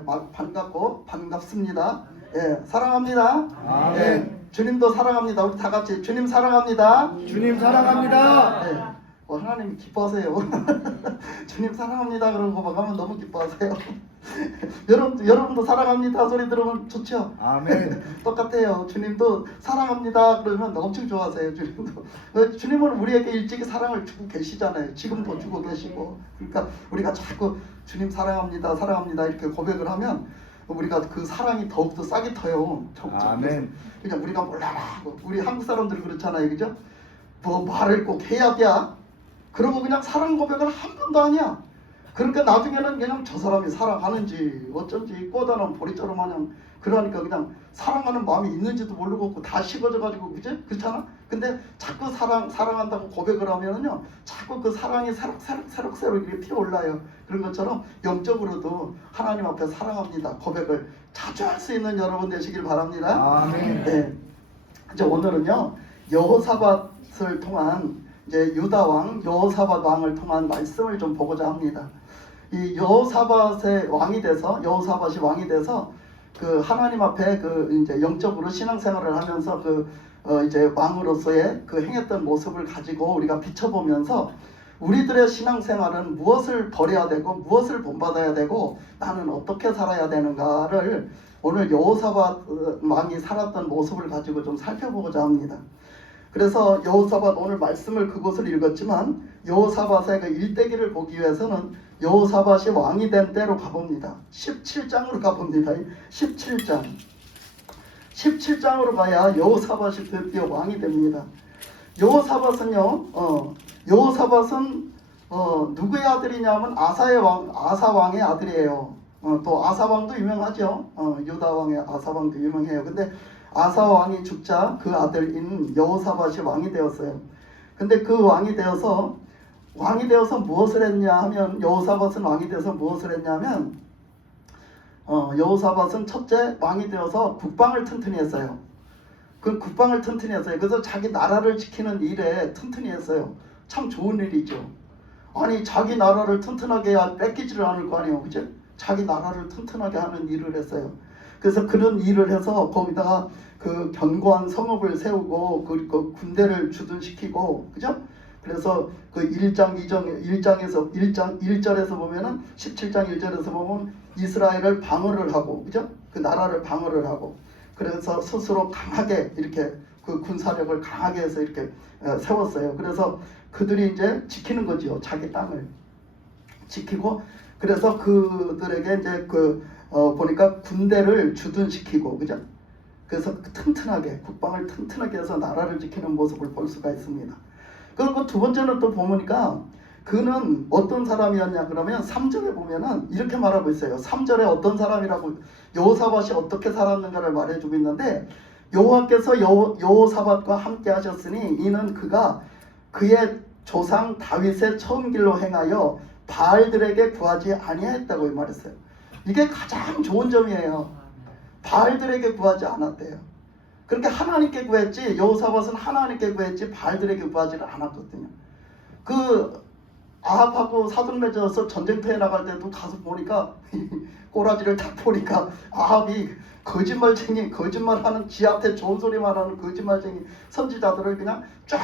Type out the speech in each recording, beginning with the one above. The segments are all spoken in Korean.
반갑고 반갑습니다. 예, 사랑합니다. 아멘. 예, 주님도 사랑합니다. 우리 다 같이 주님 사랑합니다. 주님 사랑합니다. 예, 하나님 기뻐하세요. 주님 사랑합니다 그러고 막 하면 너무 기뻐하세요. 여러분도 사랑합니다 소리 들으면 좋죠? 아멘. 똑같아요. 주님도 사랑합니다 그러면 엄청 좋아하세요. 주님도. 주님은 우리에게 일찍이 사랑을 주고 계시잖아요. 지금도 주고 계시고. 그러니까 우리가 자꾸 주님 사랑합니다 사랑합니다 이렇게 고백을 하면 우리가 그 사랑이 더욱더 싹이 터요. 아멘. 그냥 우리가 몰라라. 우리 한국 사람들 그렇잖아요. 그죠? 뭐 말을 꼭 해야 돼. 그러고 그냥 사랑 고백을 한 번도 아니야. 그러니까 나중에는 그냥 저 사람이 사랑하는지 어쩐지 꼬다란 보리자루 마냥 그러니까 그냥 사랑하는 마음이 있는지도 모르고 다 식어져가지고 그지? 그렇잖아? 근데 자꾸 사랑한다고 고백을 하면은요 자꾸 그 사랑이 새록새록 이렇게 피어올라요. 그런 것처럼 영적으로도 하나님 앞에 사랑합니다 고백을 자주 할 수 있는 여러분 되시길 바랍니다. 아멘. 네. 이제 오늘은요 여호사밧을 통한 이제 유다 왕 여호사밧 왕을 통한 말씀을 좀 보고자 합니다. 이 여호사밧의 왕이 돼서 여호사밧이 왕이 돼서 그 하나님 앞에 그 이제 영적으로 신앙생활을 하면서 이제 왕으로서의 그 행했던 모습을 가지고 우리가 비춰보면서 우리들의 신앙생활은 무엇을 버려야 되고 무엇을 본받아야 되고 나는 어떻게 살아야 되는가를 오늘 여호사밧 왕이 살았던 모습을 가지고 좀 살펴보고자 합니다. 그래서 여호사밧 오늘 말씀을 그곳을 읽었지만 여호사밧의 그 일대기를 보기 위해서는 여호사밧이 왕이 된 때로 가봅니다. 17장으로 가봅니다. 17장 17장으로 가야 여호사밧이 드디어 왕이 됩니다. 여호사밧은요 여호사밧은 누구의 아들이냐면 아사 왕의 아들이에요. 또 아사 왕도 유명하죠. 유다 왕의 아사 왕도 유명해요. 근데 아사 왕이 죽자 그 아들인 여호사밧이 왕이 되었어요. 근데 그 왕이 되어서 무엇을 했냐 하면 여호사밧은 왕이 되어서 무엇을 했냐면 여호사밧은 첫째 왕이 되어서 국방을 튼튼히 했어요. 그 국방을 튼튼히 했어요. 그래서 자기 나라를 지키는 일에 튼튼히 했어요. 참 좋은 일이죠. 아니 자기 나라를 튼튼하게 해야 뺏기지를 않을 거 아니에요. 그죠? 자기 나라를 튼튼하게 하는 일을 했어요. 그래서 그런 일을 해서 거기다가 그 견고한 성읍을 세우고 그 군대를 주둔시키고 그죠? 그래서 그 1절에서 보면은 17장 1절에서 보면 이스라엘을 방어를 하고 그죠? 그 나라를 방어를 하고 그래서 스스로 강하게 이렇게 그 군사력을 강하게 해서 이렇게 세웠어요. 그래서 그들이 이제 지키는 거지요. 자기 땅을 지키고 그래서 그들에게 이제 보니까 군대를 주둔시키고 그죠? 그래서 튼튼하게 국방을 튼튼하게 해서 나라를 지키는 모습을 볼 수가 있습니다. 그리고 두 번째는 또 보니까 그는 어떤 사람이었냐 그러면 3절에 보면은 이렇게 말하고 있어요. 3절에 어떤 사람이라고 여호사밧이 어떻게 살았는가를 말해주고 있는데 여호와께서 여호사밧과 함께 하셨으니 이는 그가 그의 조상 다윗의 처음 길로 행하여 바알들에게 구하지 아니하였다고 말했어요. 이게 가장 좋은 점이에요. 바알들에게 구하지 않았대요. 그렇게 하나님께 구했지 여호사밧은 하나님께 구했지 바알들에게 구하지를 않았거든요. 그 아합하고 사돈 맺어서 전쟁터에 나갈 때도 가서 보니까 꼬라지를 딱 보니까 아합이 거짓말하는 지 앞에 좋은 소리만 하는 거짓말쟁이 선지자들을 그냥 쫙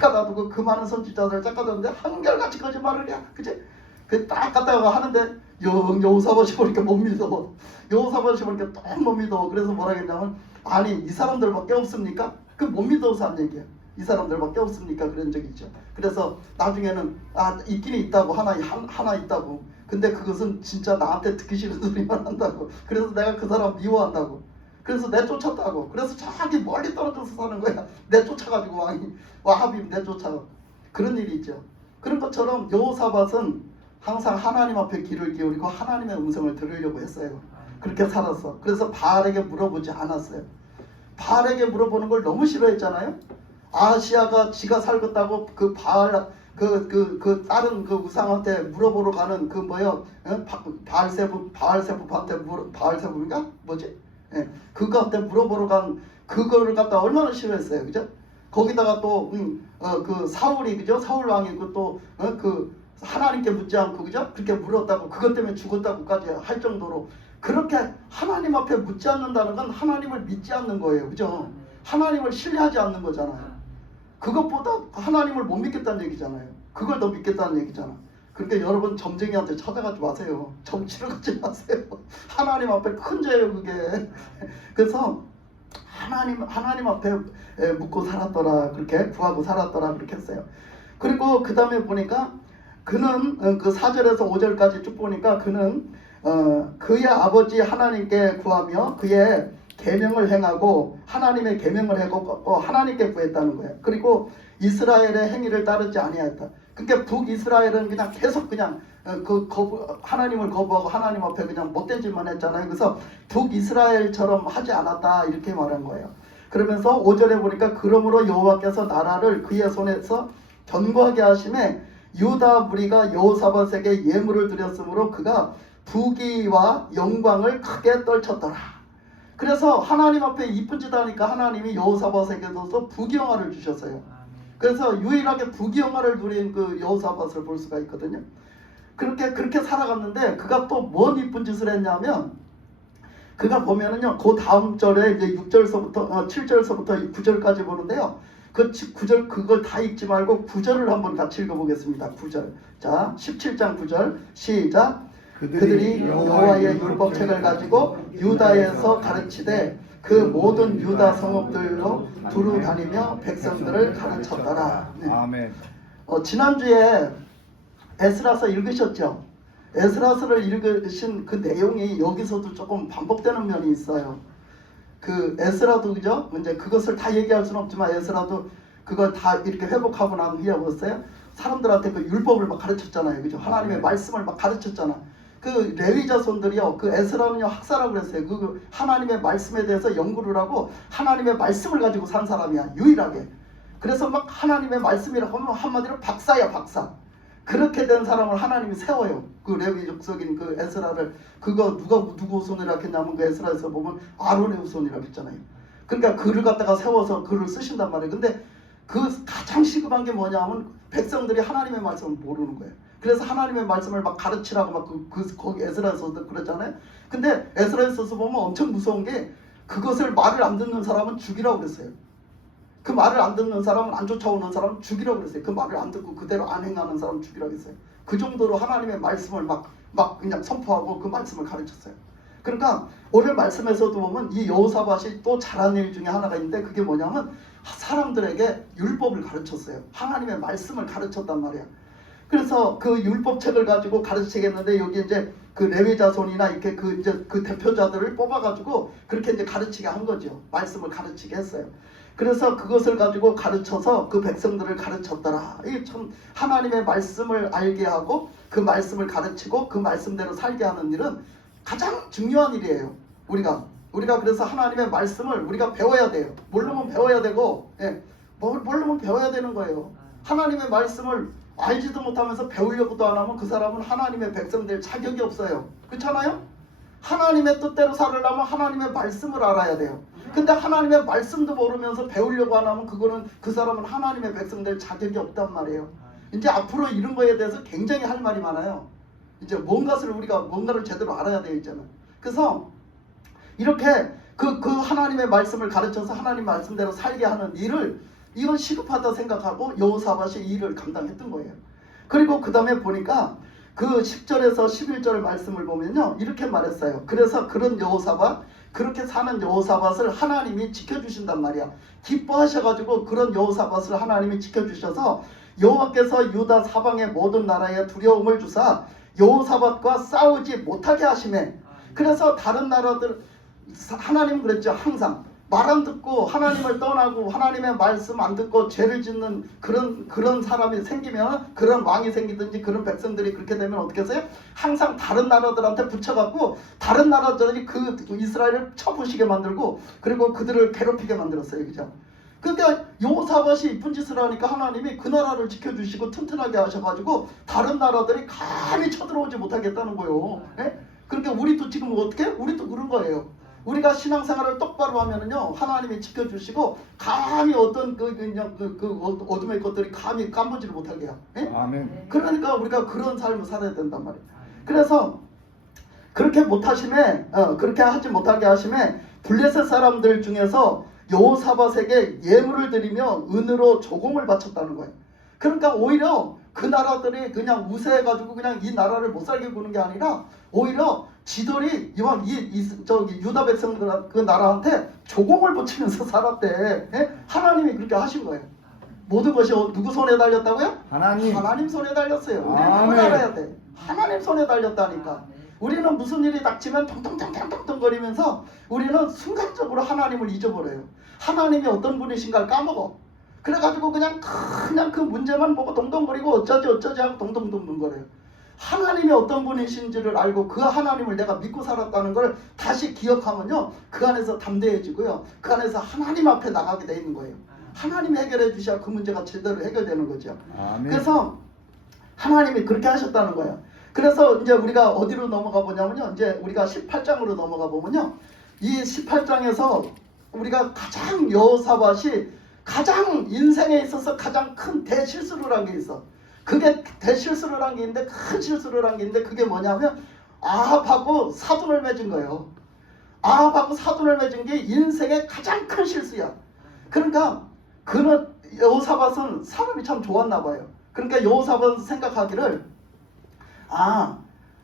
갖다두고 그 많은 선지자들을 쫙 갖다두는데 한결같이 거짓말을 해. 그치? 그 딱 갖다가 하는데 여호사밧이 보니까 못 믿어. 여호사밧이 보니까 또 못 믿어. 그래서 뭐라 했냐면 아니 이 사람들밖에 없습니까? 그 못 믿어서 한 얘기야. 이 사람들밖에 없습니까? 그런 적이 있죠. 그래서 나중에는 있긴 있다고 하나 있다고. 근데 그것은 진짜 나한테 듣기 싫은 소리만 한다고. 그래서 내가 그 사람 미워한다고. 그래서 내쫓았다고. 그래서 저기 멀리 떨어져서 사는 거야. 내쫓아가지고 와합이 내쫓아. 그런 일이 있죠. 그런 것처럼 여호사밧은 항상 하나님 앞에 귀를 기울이고 하나님의 음성을 들으려고 했어요. 그렇게 살았어. 그래서 바알에게 물어보지 않았어요. 바알에게 물어보는 걸 너무 싫어했잖아요. 아시아가 지가 살겠다고 그 바알 다른 그 우상한테 물어보러 가는 바알세부인가 뭐지? 예, 그거한테 물어보러 간 그거를 갖다 얼마나 싫어했어요, 그죠? 거기다가 또 그 사울이 그죠? 사울 왕이 또 하나님께 묻지 않고 그죠? 그렇게 물었다고 그것 때문에 죽었다고까지 할 정도로 그렇게 하나님 앞에 묻지 않는다는 건 하나님을 믿지 않는 거예요. 그죠? 하나님을 신뢰하지 않는 거잖아요. 그것보다 하나님을 못 믿겠다는 얘기잖아요. 그걸 더 믿겠다는 얘기잖아. 그러니까 여러분 점쟁이한테 찾아가지 마세요. 점 치러 가지 마세요. 하나님 앞에 큰 죄예요 그게. 그래서 하나님 앞에 묻고 살았더라 그렇게 구하고 살았더라 그렇게 했어요. 그리고 그 다음에 보니까 그는 그 4절에서 5절까지 쭉 보니까 그는 그의 아버지 하나님께 구하며 그의 계명을 행하고 하나님의 계명을 하고 하나님께 구했다는 거예요. 그리고 이스라엘의 행위를 따르지 아니하였다. 그러니까 북이스라엘은 그냥 계속 그냥 하나님을 거부하고 하나님 앞에 그냥 못된 짓만 했잖아요. 그래서 북이스라엘처럼 하지 않았다 이렇게 말한 거예요. 그러면서 5절에 보니까 그러므로 여호와께서 나라를 그의 손에서 견고하게 하심에 유다 무리가 여호사밧에게 예물을 드렸으므로 그가 부귀와 영광을 크게 떨쳤더라. 그래서 하나님 앞에 이쁜 짓 하니까 하나님이 여호사밧에게서 부귀영화를 주셨어요. 그래서 유일하게 부귀영화를 누린 그 여호사밧을 볼 수가 있거든요. 그렇게 살아갔는데 그가 또 뭔 이쁜 짓을 했냐면 그가 보면은요 그 다음 절에 이제 6절서부터 7절서부터 9절까지 보는데요. 그 9절 그걸 다 읽지 말고 9절을 한번 같이 읽어보겠습니다. 9절. 자 17장 9절 시작. 그들이 여호와의 율법책을 가지고 유다에서 가르치되 그 모든 유다 성읍들로 두루 다니며 백성들을 가르쳤더라. 네. 아멘. 지난주에 에스라서 읽으셨죠? 에스라서를 읽으신 그 내용이 여기서도 조금 반복되는 면이 있어요. 그 에스라도 그죠? 이제 그것을 다 얘기할 수는 없지만 에스라도 그걸 다 이렇게 회복하고 난 후에 보세요. 사람들한테 그 율법을 막 가르쳤잖아요. 그죠? 하나님의 말씀을 막 가르쳤잖아. 그 레위 자손들이요. 그 에스라는요 학사라고 그랬어요. 그 하나님의 말씀에 대해서 연구를 하고 하나님의 말씀을 가지고 산 사람이야. 유일하게. 그래서 막 하나님의 말씀이라고 하면 한마디로 박사야 박사. 그렇게 된 사람을 하나님이 세워요. 그 레위 족속인 그 에스라를. 그거 누구 후손이라고 했냐면 그 에스라에서 보면 아론의 후손이라고 했잖아요. 그러니까 그를 갖다가 세워서 글을 쓰신단 말이에요. 근데 그 가장 시급한 게 뭐냐면 백성들이 하나님의 말씀을 모르는 거예요. 그래서 하나님의 말씀을 막 가르치라고 막 거기 에스라에서도 그랬잖아요. 근데 에스라에서 보면 엄청 무서운 게 그것을 말을 안 듣는 사람은 죽이라고 그랬어요. 그 말을 안 듣는 사람은 안 쫓아오는 사람은 죽이라고 그랬어요. 그 말을 안 듣고 그대로 안 행하는 사람은 죽이라고 했어요. 그 정도로 하나님의 말씀을 막 그냥 선포하고 그 말씀을 가르쳤어요. 그러니까 오늘 말씀에서도 보면 이 여호사밧이 또 잘한 일 중에 하나가 있는데 그게 뭐냐면 사람들에게 율법을 가르쳤어요. 하나님의 말씀을 가르쳤단 말이야. 그래서 그 율법책을 가지고 가르치겠는데 여기 이제 그 레위 자손이나 이렇게 그 대표자들을 뽑아가지고 그렇게 이제 가르치게 한 거죠. 말씀을 가르치게 했어요. 그래서 그것을 가지고 가르쳐서 그 백성들을 가르쳤더라. 이게 참 하나님의 말씀을 알게 하고 그 말씀을 가르치고 그 말씀대로 살게 하는 일은 가장 중요한 일이에요. 우리가 그래서 하나님의 말씀을 우리가 배워야 돼요. 모르면 배워야 되고, 모르면 배워야 되는 거예요. 하나님의 말씀을 알지도 못하면서 배우려고도 안 하면 그 사람은 하나님의 백성 될 자격이 없어요. 그렇잖아요? 하나님의 뜻대로 살으려면 하나님의 말씀을 알아야 돼요. 근데 하나님의 말씀도 모르면서 배우려고 안 하면 그 사람은 하나님의 백성 될 자격이 없단 말이에요. 이제 앞으로 이런 거에 대해서 굉장히 할 말이 많아요. 이제 우리가 뭔가를 제대로 알아야 돼요, 이제는. 그래서 이렇게 그 하나님의 말씀을 가르쳐서 하나님 말씀대로 살게 하는 일을 이건 시급하다 생각하고 여호사밧이 이 일을 감당했던 거예요. 그리고 그 다음에 보니까 그 10절에서 11절 말씀을 보면요 이렇게 말했어요. 그래서 그렇게 사는 여호사밧을 하나님이 지켜주신단 말이야. 기뻐하셔가지고 그런 여호사밧을 하나님이 지켜주셔서 여호와께서 유다 사방의 모든 나라에 두려움을 주사 여호사밧과 싸우지 못하게 하시매. 그래서 다른 나라들 하나님은 그랬죠. 항상 말 안 듣고 하나님을 떠나고 하나님의 말씀 안 듣고 죄를 짓는 그런 사람이 생기면, 그런 왕이 생기든지 그런 백성들이 그렇게 되면 어떻게 하세요? 항상 다른 나라들한테 붙여갖고 다른 나라들이 그 이스라엘을 쳐부시게 만들고 그리고 그들을 괴롭히게 만들었어요. 그죠? 그러니까 여호사밧이 이쁜 짓을 하니까 하나님이 그 나라를 지켜주시고 튼튼하게 하셔가지고 다른 나라들이 감히 쳐들어오지 못하겠다는 거예요. 예? 그러니까 우리도 지금 어떻게? 우리도 그런 거예요. 우리가 신앙생활을 똑바로 하면은요 하나님이 지켜주시고 감히 어떤 그 어둠의 것들이 감히 까보지를 못하게 해요. 예? 아멘. 그러니까 우리가 그런 삶을 살아야 된단 말이에요. 그래서 그렇게 못하심에 그렇게 하지 못하게 하심에 블레셋 사람들 중에서 여호사밧에게 예물을 드리며 은으로 조공을 바쳤다는 거예요. 그러니까 오히려 그 나라들이 그냥 우세해가지고 그냥 이 나라를 못 살게 구는 게 아니라 오히려 지들이 이왕 저기 유다 백성들 그 나라한테 조공을 붙이면서 살았대. 예? 하나님이 그렇게 하신 거예요. 모든 것이 누구 손에 달렸다고요? 하나님. 손에 달렸어요. 우리는 아멘. 그걸 알아야 돼. 하나님 손에 달렸다니까. 우리는 무슨 일이 닥치면 통통통통통 거리면서 우리는 순간적으로 하나님을 잊어버려요. 하나님이 어떤 분이신가를 까먹어. 그래가지고 그냥 그 문제만 보고 동동거리고 어쩌지 하고 동동동동거려요. 하나님이 어떤 분이신지를 알고 그 하나님을 내가 믿고 살았다는 걸 다시 기억하면요 그 안에서 담대해지고요 그 안에서 하나님 앞에 나가게 돼 있는 거예요. 하나님이 해결해 주셔야 그 문제가 제대로 해결되는 거죠. 아멘. 그래서 하나님이 그렇게 하셨다는 거예요. 그래서 이제 우리가 어디로 넘어가 보냐면요 이제 우리가 18장으로 넘어가 보면요 이 18장에서 우리가 가장 여호사밧이 가장 인생에 있어서 가장 큰 대실수를 한 게 있어. 그게 대실수를 한 게 있는데 큰 실수를 한 게 있는데 그게 뭐냐면 아합하고 사돈을 맺은 거예요. 아합하고 사돈을 맺은 게 인생의 가장 큰 실수야. 그러니까 그는 여호사밧은 사람이 참 좋았나 봐요. 그러니까 여호사밧은 생각하기를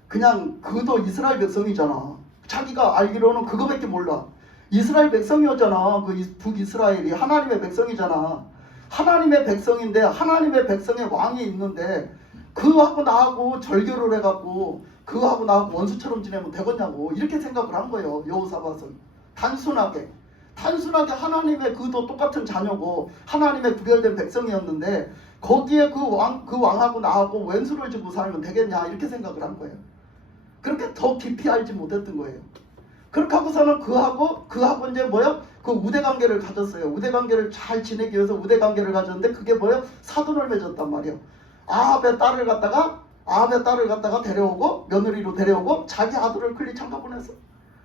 그냥 그도 이스라엘 백성이잖아. 자기가 알기로는 그거밖에 몰라. 이스라엘 백성이었잖아. 그 북이스라엘이 하나님의 백성이잖아. 하나님의 백성인데 하나님의 백성의 왕이 있는데 그하고 나하고 절교를 해갖고 그하고 나하고 원수처럼 지내면 되겠냐고 이렇게 생각을 한 거예요. 여호사밧은 단순하게 하나님의 그도 똑같은 자녀고 하나님의 구별된 백성이었는데 거기에 그 왕하고 나하고 왼수를 지고 살면 되겠냐 이렇게 생각을 한 거예요. 그렇게 더 깊이 알지 못했던 거예요. 그렇게 하고서는 그하고 이제 뭐요? 그 우대관계를 가졌어요. 우대관계를 잘 지내기 위해서 우대관계를 가졌는데 그게 뭐예요? 사돈을 맺었단 말이에요. 아합의 딸을 갖다가 데려오고 며느리로 데려오고 자기 아들을 클리 장가 보냈어.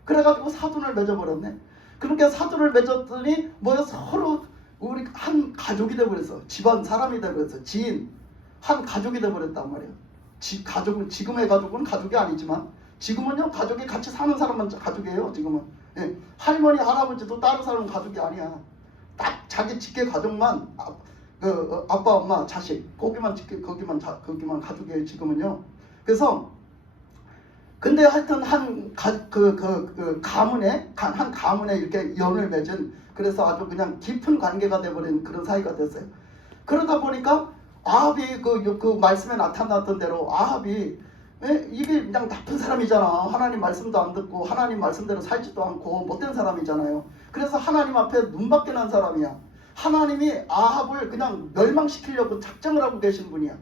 그래가지고 사돈을 맺어버렸네. 그렇게 사돈을 맺었더니 뭐예요? 서로 우리 한 가족이 돼버렸어. 집안 사람이 돼버렸어. 지인 한 가족이 돼버렸단 말이에요. 가족은 지금의 가족은 가족이 아니지만 지금은요 가족이 같이 사는 사람만 가족이에요. 지금은 할머니 할아버지도 다른 사람은 가족이 아니야. 딱 자기 직계 가족만 아빠 엄마 자식 거기만 가족이에요 지금은요. 그래서 근데 하여튼 한 가문에 이렇게 연을 맺은 그래서 아주 그냥 깊은 관계가 돼버린 그런 사이가 됐어요. 그러다 보니까 아합이 그 말씀에 나타났던 대로 아합이 이게 그냥 나쁜 사람이잖아. 하나님 말씀도 안 듣고 하나님 말씀대로 살지도 않고 못된 사람이잖아요. 그래서 하나님 앞에 눈밖에 난 사람이야. 하나님이 아합을 그냥 멸망시키려고 작정을 하고 계신 분이야.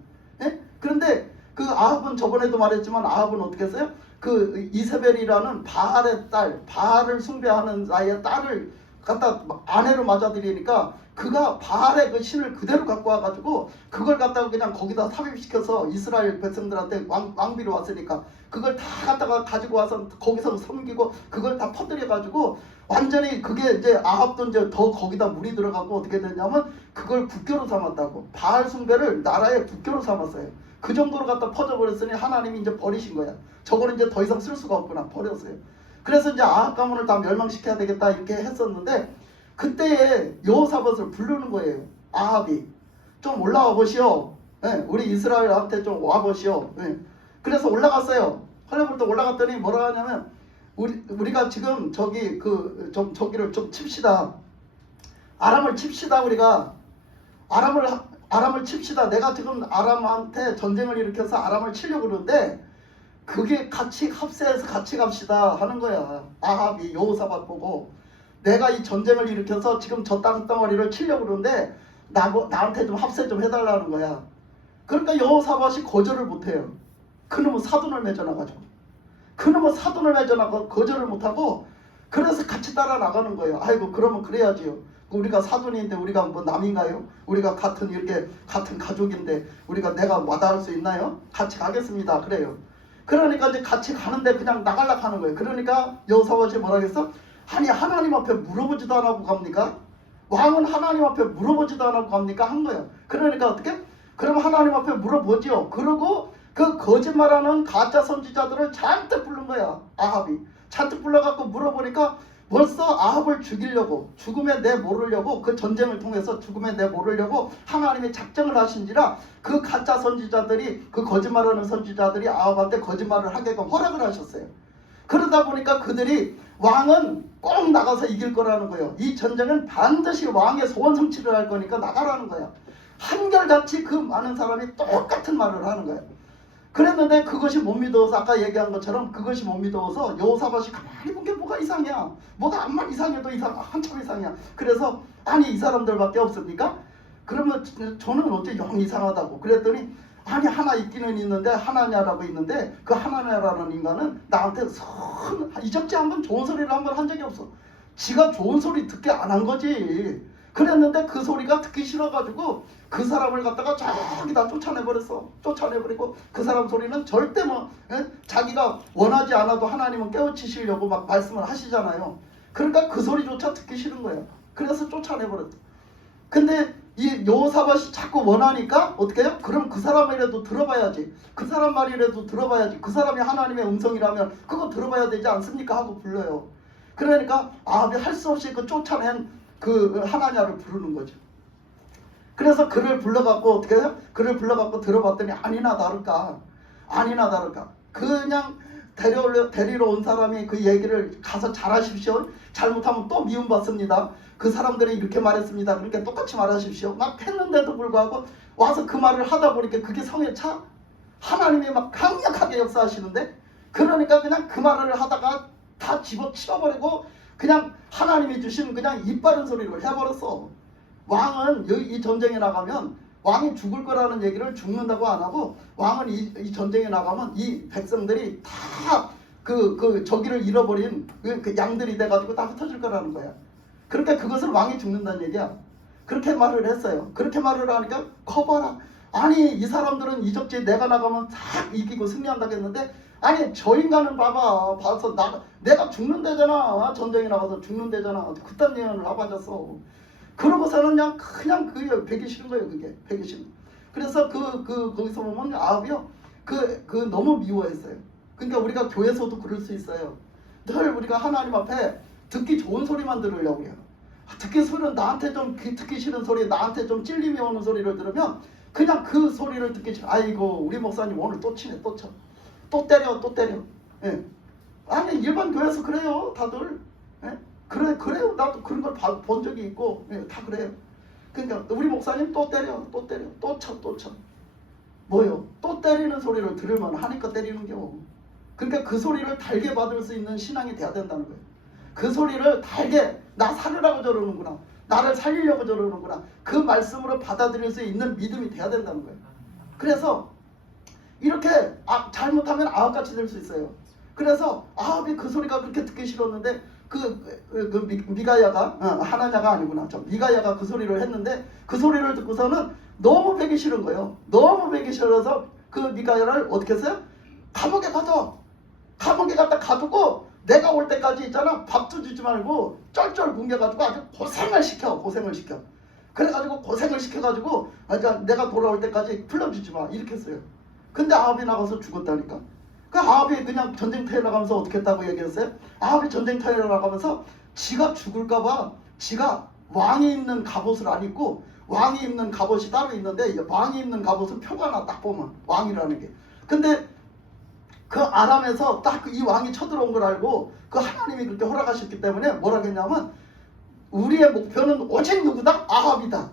그런데 그 아합은 저번에도 말했지만 아합은 어떻게 했어요? 그 이세벨이라는 바알의 딸, 바알을 숭배하는 나의 딸을 갖다 아내로 맞아들이니까 그가 바알의 그 신을 그대로 갖고 와가지고 그걸 갖다가 그냥 거기다 삽입시켜서 이스라엘 백성들한테 왕비로 왔으니까 그걸 다 갖다가 가지고 와서 거기서 섬기고 그걸 다 퍼뜨려가지고 완전히 그게 이제 아합도 이제 더 거기다 물이 들어가고 어떻게 됐냐면 그걸 국교로 삼았다고. 바알 숭배를 나라의 국교로 삼았어요. 그 정도로 갖다 퍼져버렸으니 하나님이 이제 버리신 거야. 저거는 이제 더 이상 쓸 수가 없구나. 버렸어요. 그래서 이제 아합 가문을 다 멸망시켜야 되겠다 이렇게 했었는데 그때에 여호사밧을 부르는 거예요. 아합이 좀 올라와 보시오. 우리 이스라엘한테 좀 와 보시오. 그래서 올라갔어요. 할레부터 올라갔더니 뭐라 하냐면 우리가 지금 저기를 좀 칩시다. 아람을 칩시다. 우리가 아람을 칩시다. 내가 지금 아람한테 전쟁을 일으켜서 아람을 치려고 그러는데 그게 같이 합세해서 같이 갑시다 하는 거야. 아합이 여호사밧 보고 내가 이 전쟁을 일으켜서 지금 저 땅덩어리를 치려고 그러는데 나한테 좀 합세 좀 해달라는 거야. 그러니까 여호사밧이 거절을 못해요. 그놈은 사돈을 맺어놔가지고 거절을 못하고 그래서 같이 따라 나가는 거예요. 아이고 그러면 그래야지요. 우리가 사돈인데 우리가 뭐 남인가요? 우리가 같은 가족인데 내가 와닿을 수 있나요? 같이 가겠습니다. 그래요. 그러니까 이제 같이 가는데 그냥 나가려고 하는 거예요. 그러니까 여호사밧이 뭐라 그랬어? 아니 하나님 앞에 물어보지도 안 하고 갑니까? 왕은 하나님 앞에 물어보지도 안 하고 갑니까? 한 거예요. 그러니까 어떻게? 그럼 하나님 앞에 물어보지요. 그러고 그 거짓말하는 가짜 선지자들을 잔뜩 부른 거야. 아합이 잔뜩 불러갖고 물어보니까 벌써 아합을 죽이려고, 죽음에 내모르려고, 그 전쟁을 통해서 죽음에 내모르려고 하나님이 작정을 하신지라 그 가짜 선지자들이, 그 거짓말하는 선지자들이 아합한테 거짓말을 하게끔 허락을 하셨어요. 그러다 보니까 그들이 왕은 꼭 나가서 이길 거라는 거예요. 이 전쟁은 반드시 왕의 소원 성취를 할 거니까 나가라는 거야. 한결같이 그 많은 사람이 똑같은 말을 하는 거예요. 그랬는데 그것이 못 믿어서, 아까 얘기한 것처럼 그것이 못 믿어서 여호사밧이 가만히 본 게 뭐가 이상이야, 뭐가 암만 이상해도 한참 이상이야. 그래서 아니 이 사람들밖에 없습니까? 그러면 저는 어째 영 이상하다고 그랬더니, 아니 하나 있기는 있는데, 하나냐라고 있는데 그 하나냐라는 인간은 나한테 이적지 한번 좋은 소리를 한번 한 적이 없어. 지가 좋은 소리 듣게 안 한 거지. 그랬는데 그 소리가 듣기 싫어가지고 그 사람을 갖다가 저기다 쫓아내버렸어. 쫓아내버리고 그 사람 소리는 절대 자기가 원하지 않아도 하나님은 깨우치시려고 막 말씀을 하시잖아요. 그러니까 그 소리조차 듣기 싫은 거예요. 그래서 쫓아내버렸어. 근데 이 여호사밧이 자꾸 원하니까 어떻게 해요? 그럼 그 사람이라도 들어봐야지. 그 사람 말이라도 들어봐야지. 그 사람이 하나님의 음성이라면 그거 들어봐야 되지 않습니까? 하고 불러요. 그러니까 아합이 할 수 없이 그 쫓아낸 그 하나냐를 부르는 거죠. 그래서 그를 불러갖고 어떻게 해요? 그를 불러갖고 들어봤더니 아니나 다를까 그냥 데리러 온 사람이 그 얘기를 가서 잘하십시오. 잘못하면 또 미움받습니다. 그 사람들이 이렇게 말했습니다. 그러니까 똑같이 말하십시오. 막 했는데도 불구하고 와서 그 말을 하다 보니까 그게 성에 차. 하나님이 막 강력하게 역사하시는데, 그러니까 그냥 그 말을 하다가 다 집어치워버리고 그냥 하나님이 주신 그냥 입 바른 소리를 해버렸어. 왕은 이 전쟁에 나가면 왕이 죽을 거라는 얘기를 죽는다고 안 하고, 왕은 이 전쟁에 나가면 이 백성들이 다 그 저기를 잃어버린 그 양들이 돼가지고 다 흩어질 거라는 거야. 그러니까 그것을 왕이 죽는다는 얘기야. 그렇게 말을 했어요. 그렇게 말을 하니까 커봐라. 아니 이 사람들은 이적지에 내가 나가면 다 이기고 승리한다고 했는데, 아니 저 인간은 봐서 내가 죽는다잖아. 전쟁에 나가서 죽는다잖아. 그딴 예언을 하봐졌어. 그러고서는 그냥 그게 배기 싫은 거예요. 그게 배기 싫은. 그래서 거기서 보면 아합이요, 너무 미워했어요. 그러니까 우리가 교회에서도 그럴 수 있어요. 늘 우리가 하나님 앞에 듣기 좋은 소리만 들으려고 해요. 듣기 소리는 나한테 좀 듣기 싫은 소리, 나한테 좀 찔림이 오는 소리를 들으면 그냥 그 소리를 듣기 싫어. 아이고 우리 목사님 오늘 또 치네, 또 쳐, 또 때려. 예. 아니 일반 교회에서 그래요, 다들. 예? 그래요. 나도 그런 걸 본 적이 있고, 예, 다 그래요. 그러니까 우리 목사님 또 때려, 또 쳐. 뭐요? 또 때리는 소리를 들으면 하니까 때리는 겨. 그러니까 그 소리를 달게 받을 수 있는 신앙이 돼야 된다는 거예요. 그 소리를 달게, 나 살으라고 저러는구나, 나를 살리려고 저러는구나, 그 말씀으로 받아들일 수 있는 믿음이 돼야 된다는 거예요. 그래서 이렇게 잘못하면 아합같이 될 수 있어요. 그래서 아합이 그 소리가 그렇게 듣기 싫었는데 미가야가 하나냐가 아니구나. 미가야가 그 소리를 했는데, 그 소리를 듣고서는 너무 배기 싫은 거예요. 너무 배기 싫어서 그 미가야를 어떻게 했어요? 감옥에 갖다 가두고 내가 올 때까지 있잖아, 밥도 주지 말고 쩔쩔 굶겨가지고 아주 고생을 시켜. 그래가지고 고생을 시켜가지고 그러니까 내가 돌아올 때까지 풀려주지 마, 이렇게 했어요. 근데 아합이 나가서 죽었다니까. 그 아합이 그냥 전쟁터에 나가면서 어떻게 했다고 얘기했어요? 아합이 전쟁터에 나가면서 지가 죽을까봐 지가 왕이 입는 갑옷을 안 입고, 왕이 입는 갑옷이 따로 있는데 왕이 입는 갑옷은 표가 나, 딱 보면 왕이라는 게. 근데 그 아람에서 딱 이 왕이 쳐들어온 걸 알고 그 하나님이 그렇게 허락하셨기 때문에 뭐라고 했냐면, 우리의 목표는 오직 누구다? 아합이다.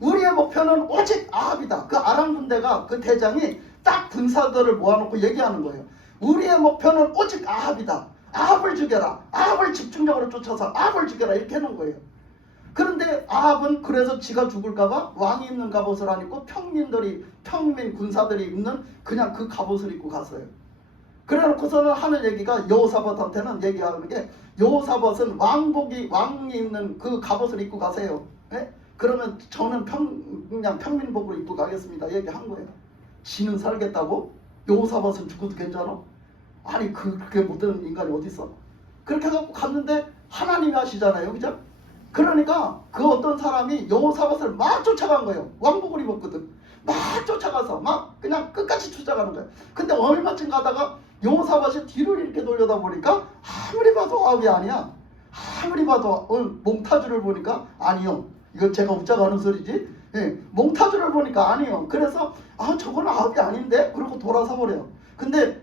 우리의 목표는 오직 아합이다. 그 아람 군대가, 그 대장이 딱 군사들을 모아놓고 얘기하는 거예요. 우리의 목표는 오직 아합이다. 아합을 죽여라. 아합을 집중적으로 쫓아서 아합을 죽여라. 이렇게 해놓은 거예요. 그런데 아합은 그래서 지가 죽을까봐 왕이 입는 갑옷을 안 입고 평민 군사들이 입는 그냥 그 갑옷을 입고 갔어요. 그래놓고서는 하는 얘기가, 여호사밧한테는 얘기하는 게, 여호사밧은 왕이 입는 그 갑옷을 입고 가세요. 예? 그러면 저는 그냥 평민복으로 입고 가겠습니다. 얘기한 거예요. 지는 살겠다고? 여호사밧은 죽어도 괜찮아? 아니 그렇게 못되는 인간이 어디 있어? 그렇게 해갖고 갔는데 하나님이 하시잖아요, 그죠? 그러니까 그 어떤 사람이 여호사밧을 막 쫓아간 거예요. 왕복을 입었거든. 막 쫓아가서 막 그냥 끝까지 쫓아가는 거예요. 근데 얼마쯤 가다가 여호사밧이 뒤를 이렇게 돌려다 보니까 아무리 봐도 아합이 아니야. 아무리 봐도 몽타주를 보니까 아니요. 이건 제가 웃자고 하는 소리지. 예, 몽타주를 보니까 아니요. 그래서 저건 아합이 아닌데? 그러고 돌아서 버려요. 근데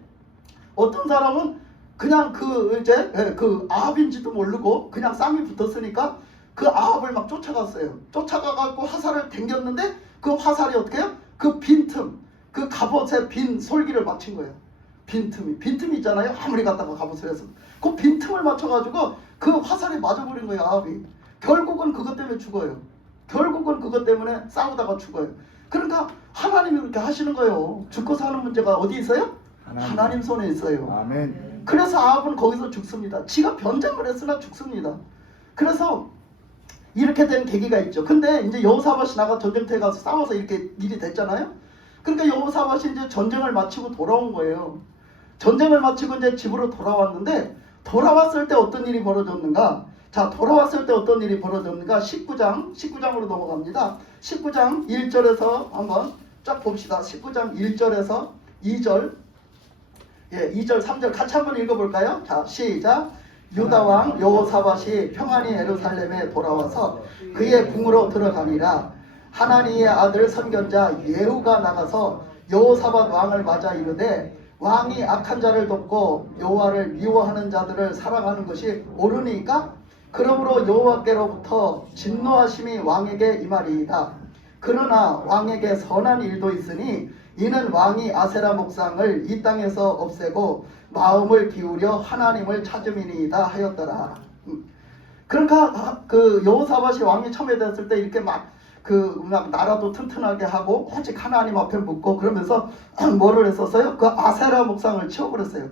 어떤 사람은 그냥 그 아합인지도 모르고 그냥 쌍이 붙었으니까 그 아합을 막 쫓아갔어요. 쫓아가갖고 화살을 당겼는데 그 화살이 어떻게 해요? 그 빈틈, 그 갑옷에 빈 솔기를 맞춘 거예요. 빈틈이 있잖아요. 아무리 갔다가 갑옷을 해서 그 빈틈을 맞춰가지고 그 화살이 맞아버린 거예요. 아합이. 결국은 그것 때문에 죽어요. 결국은 그것 때문에 싸우다가 죽어요. 그러니까 하나님이 그렇게 하시는 거예요. 죽고 사는 문제가 어디 있어요? 하나님 손에 있어요. 아멘. 그래서 아합은 거기서 죽습니다. 지가 변장을 했으나 죽습니다. 그래서 이렇게 된 계기가 있죠. 근데 이제 여호사밧이 나가 전쟁터에 가서 싸워서 이렇게 일이 됐잖아요. 그러니까 여호사밧이 이제 전쟁을 마치고 돌아온 거예요. 전쟁을 마치고 이제 집으로 돌아왔는데 돌아왔을 때 어떤 일이 벌어졌는가? 자, 돌아왔을 때 어떤 일이 벌어졌는가? 19장으로 넘어갑니다. 19장 1절에서 한번 쫙 봅시다. 19장 1절에서 2절, 2절, 3절 같이 한번 읽어볼까요? 자, 시작. 유다 왕 여호사밧이 평안히 예루살렘에 돌아와서 그의 궁으로 들어가니라. 하나니의 아들 선견자 예후가 나가서 여호사밧 왕을 맞아 이르되 왕이 악한 자를 돕고 여호와를 미워하는 자들을 사랑하는 것이 옳으니까? 그러므로 여호와께로부터 진노하심이 왕에게 임하리이다. 그러나 왕에게 선한 일도 있으니 이는 왕이 아세라 목상을 이 땅에서 없애고 마음을 기울여 하나님을 찾음이니이다 하였더라. 그러니까 그 여호사밧이 왕이 처음에 됐을 때 이렇게 막 나라도 튼튼하게 하고 오직 하나님 앞에 묻고 그러면서 뭐를 했었어요? 그 아세라 목상을 치워버렸어요.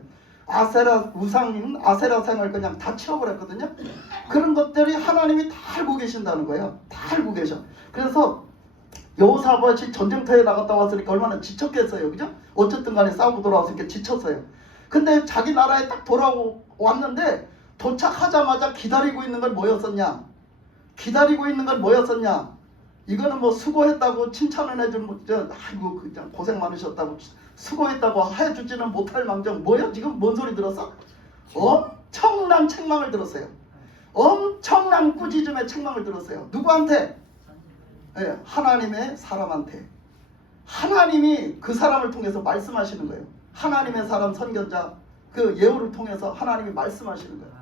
아세라 우상인 아세라상을 그냥 다 치워버렸거든요. 그런 것들이 하나님이 다 알고 계신다는 거예요. 다 알고 계셔. 그래서 여호사밧이 전쟁터에 나갔다 왔으니까 얼마나 지쳤겠어요, 그죠? 어쨌든 간에 싸우고 돌아왔으니까 지쳤어요. 근데 자기 나라에 딱 돌아왔는데 도착하자마자 기다리고 있는 건 뭐였었냐? 기다리고 있는 건 뭐였었냐? 이거는 뭐 수고했다고 칭찬을 해주는 아이고 그냥 고생 많으셨다고 수고했다고 해주지는 못할 망정. 뭐야? 지금 뭔 소리 들었어? 엄청난 책망을 들었어요. 엄청난 꾸짖음의 책망을 들었어요. 누구한테? 네, 하나님의 사람한테. 하나님이 그 사람을 통해서 말씀하시는 거예요. 하나님의 사람 선견자 그 예후를 통해서 하나님이 말씀하시는 거예요.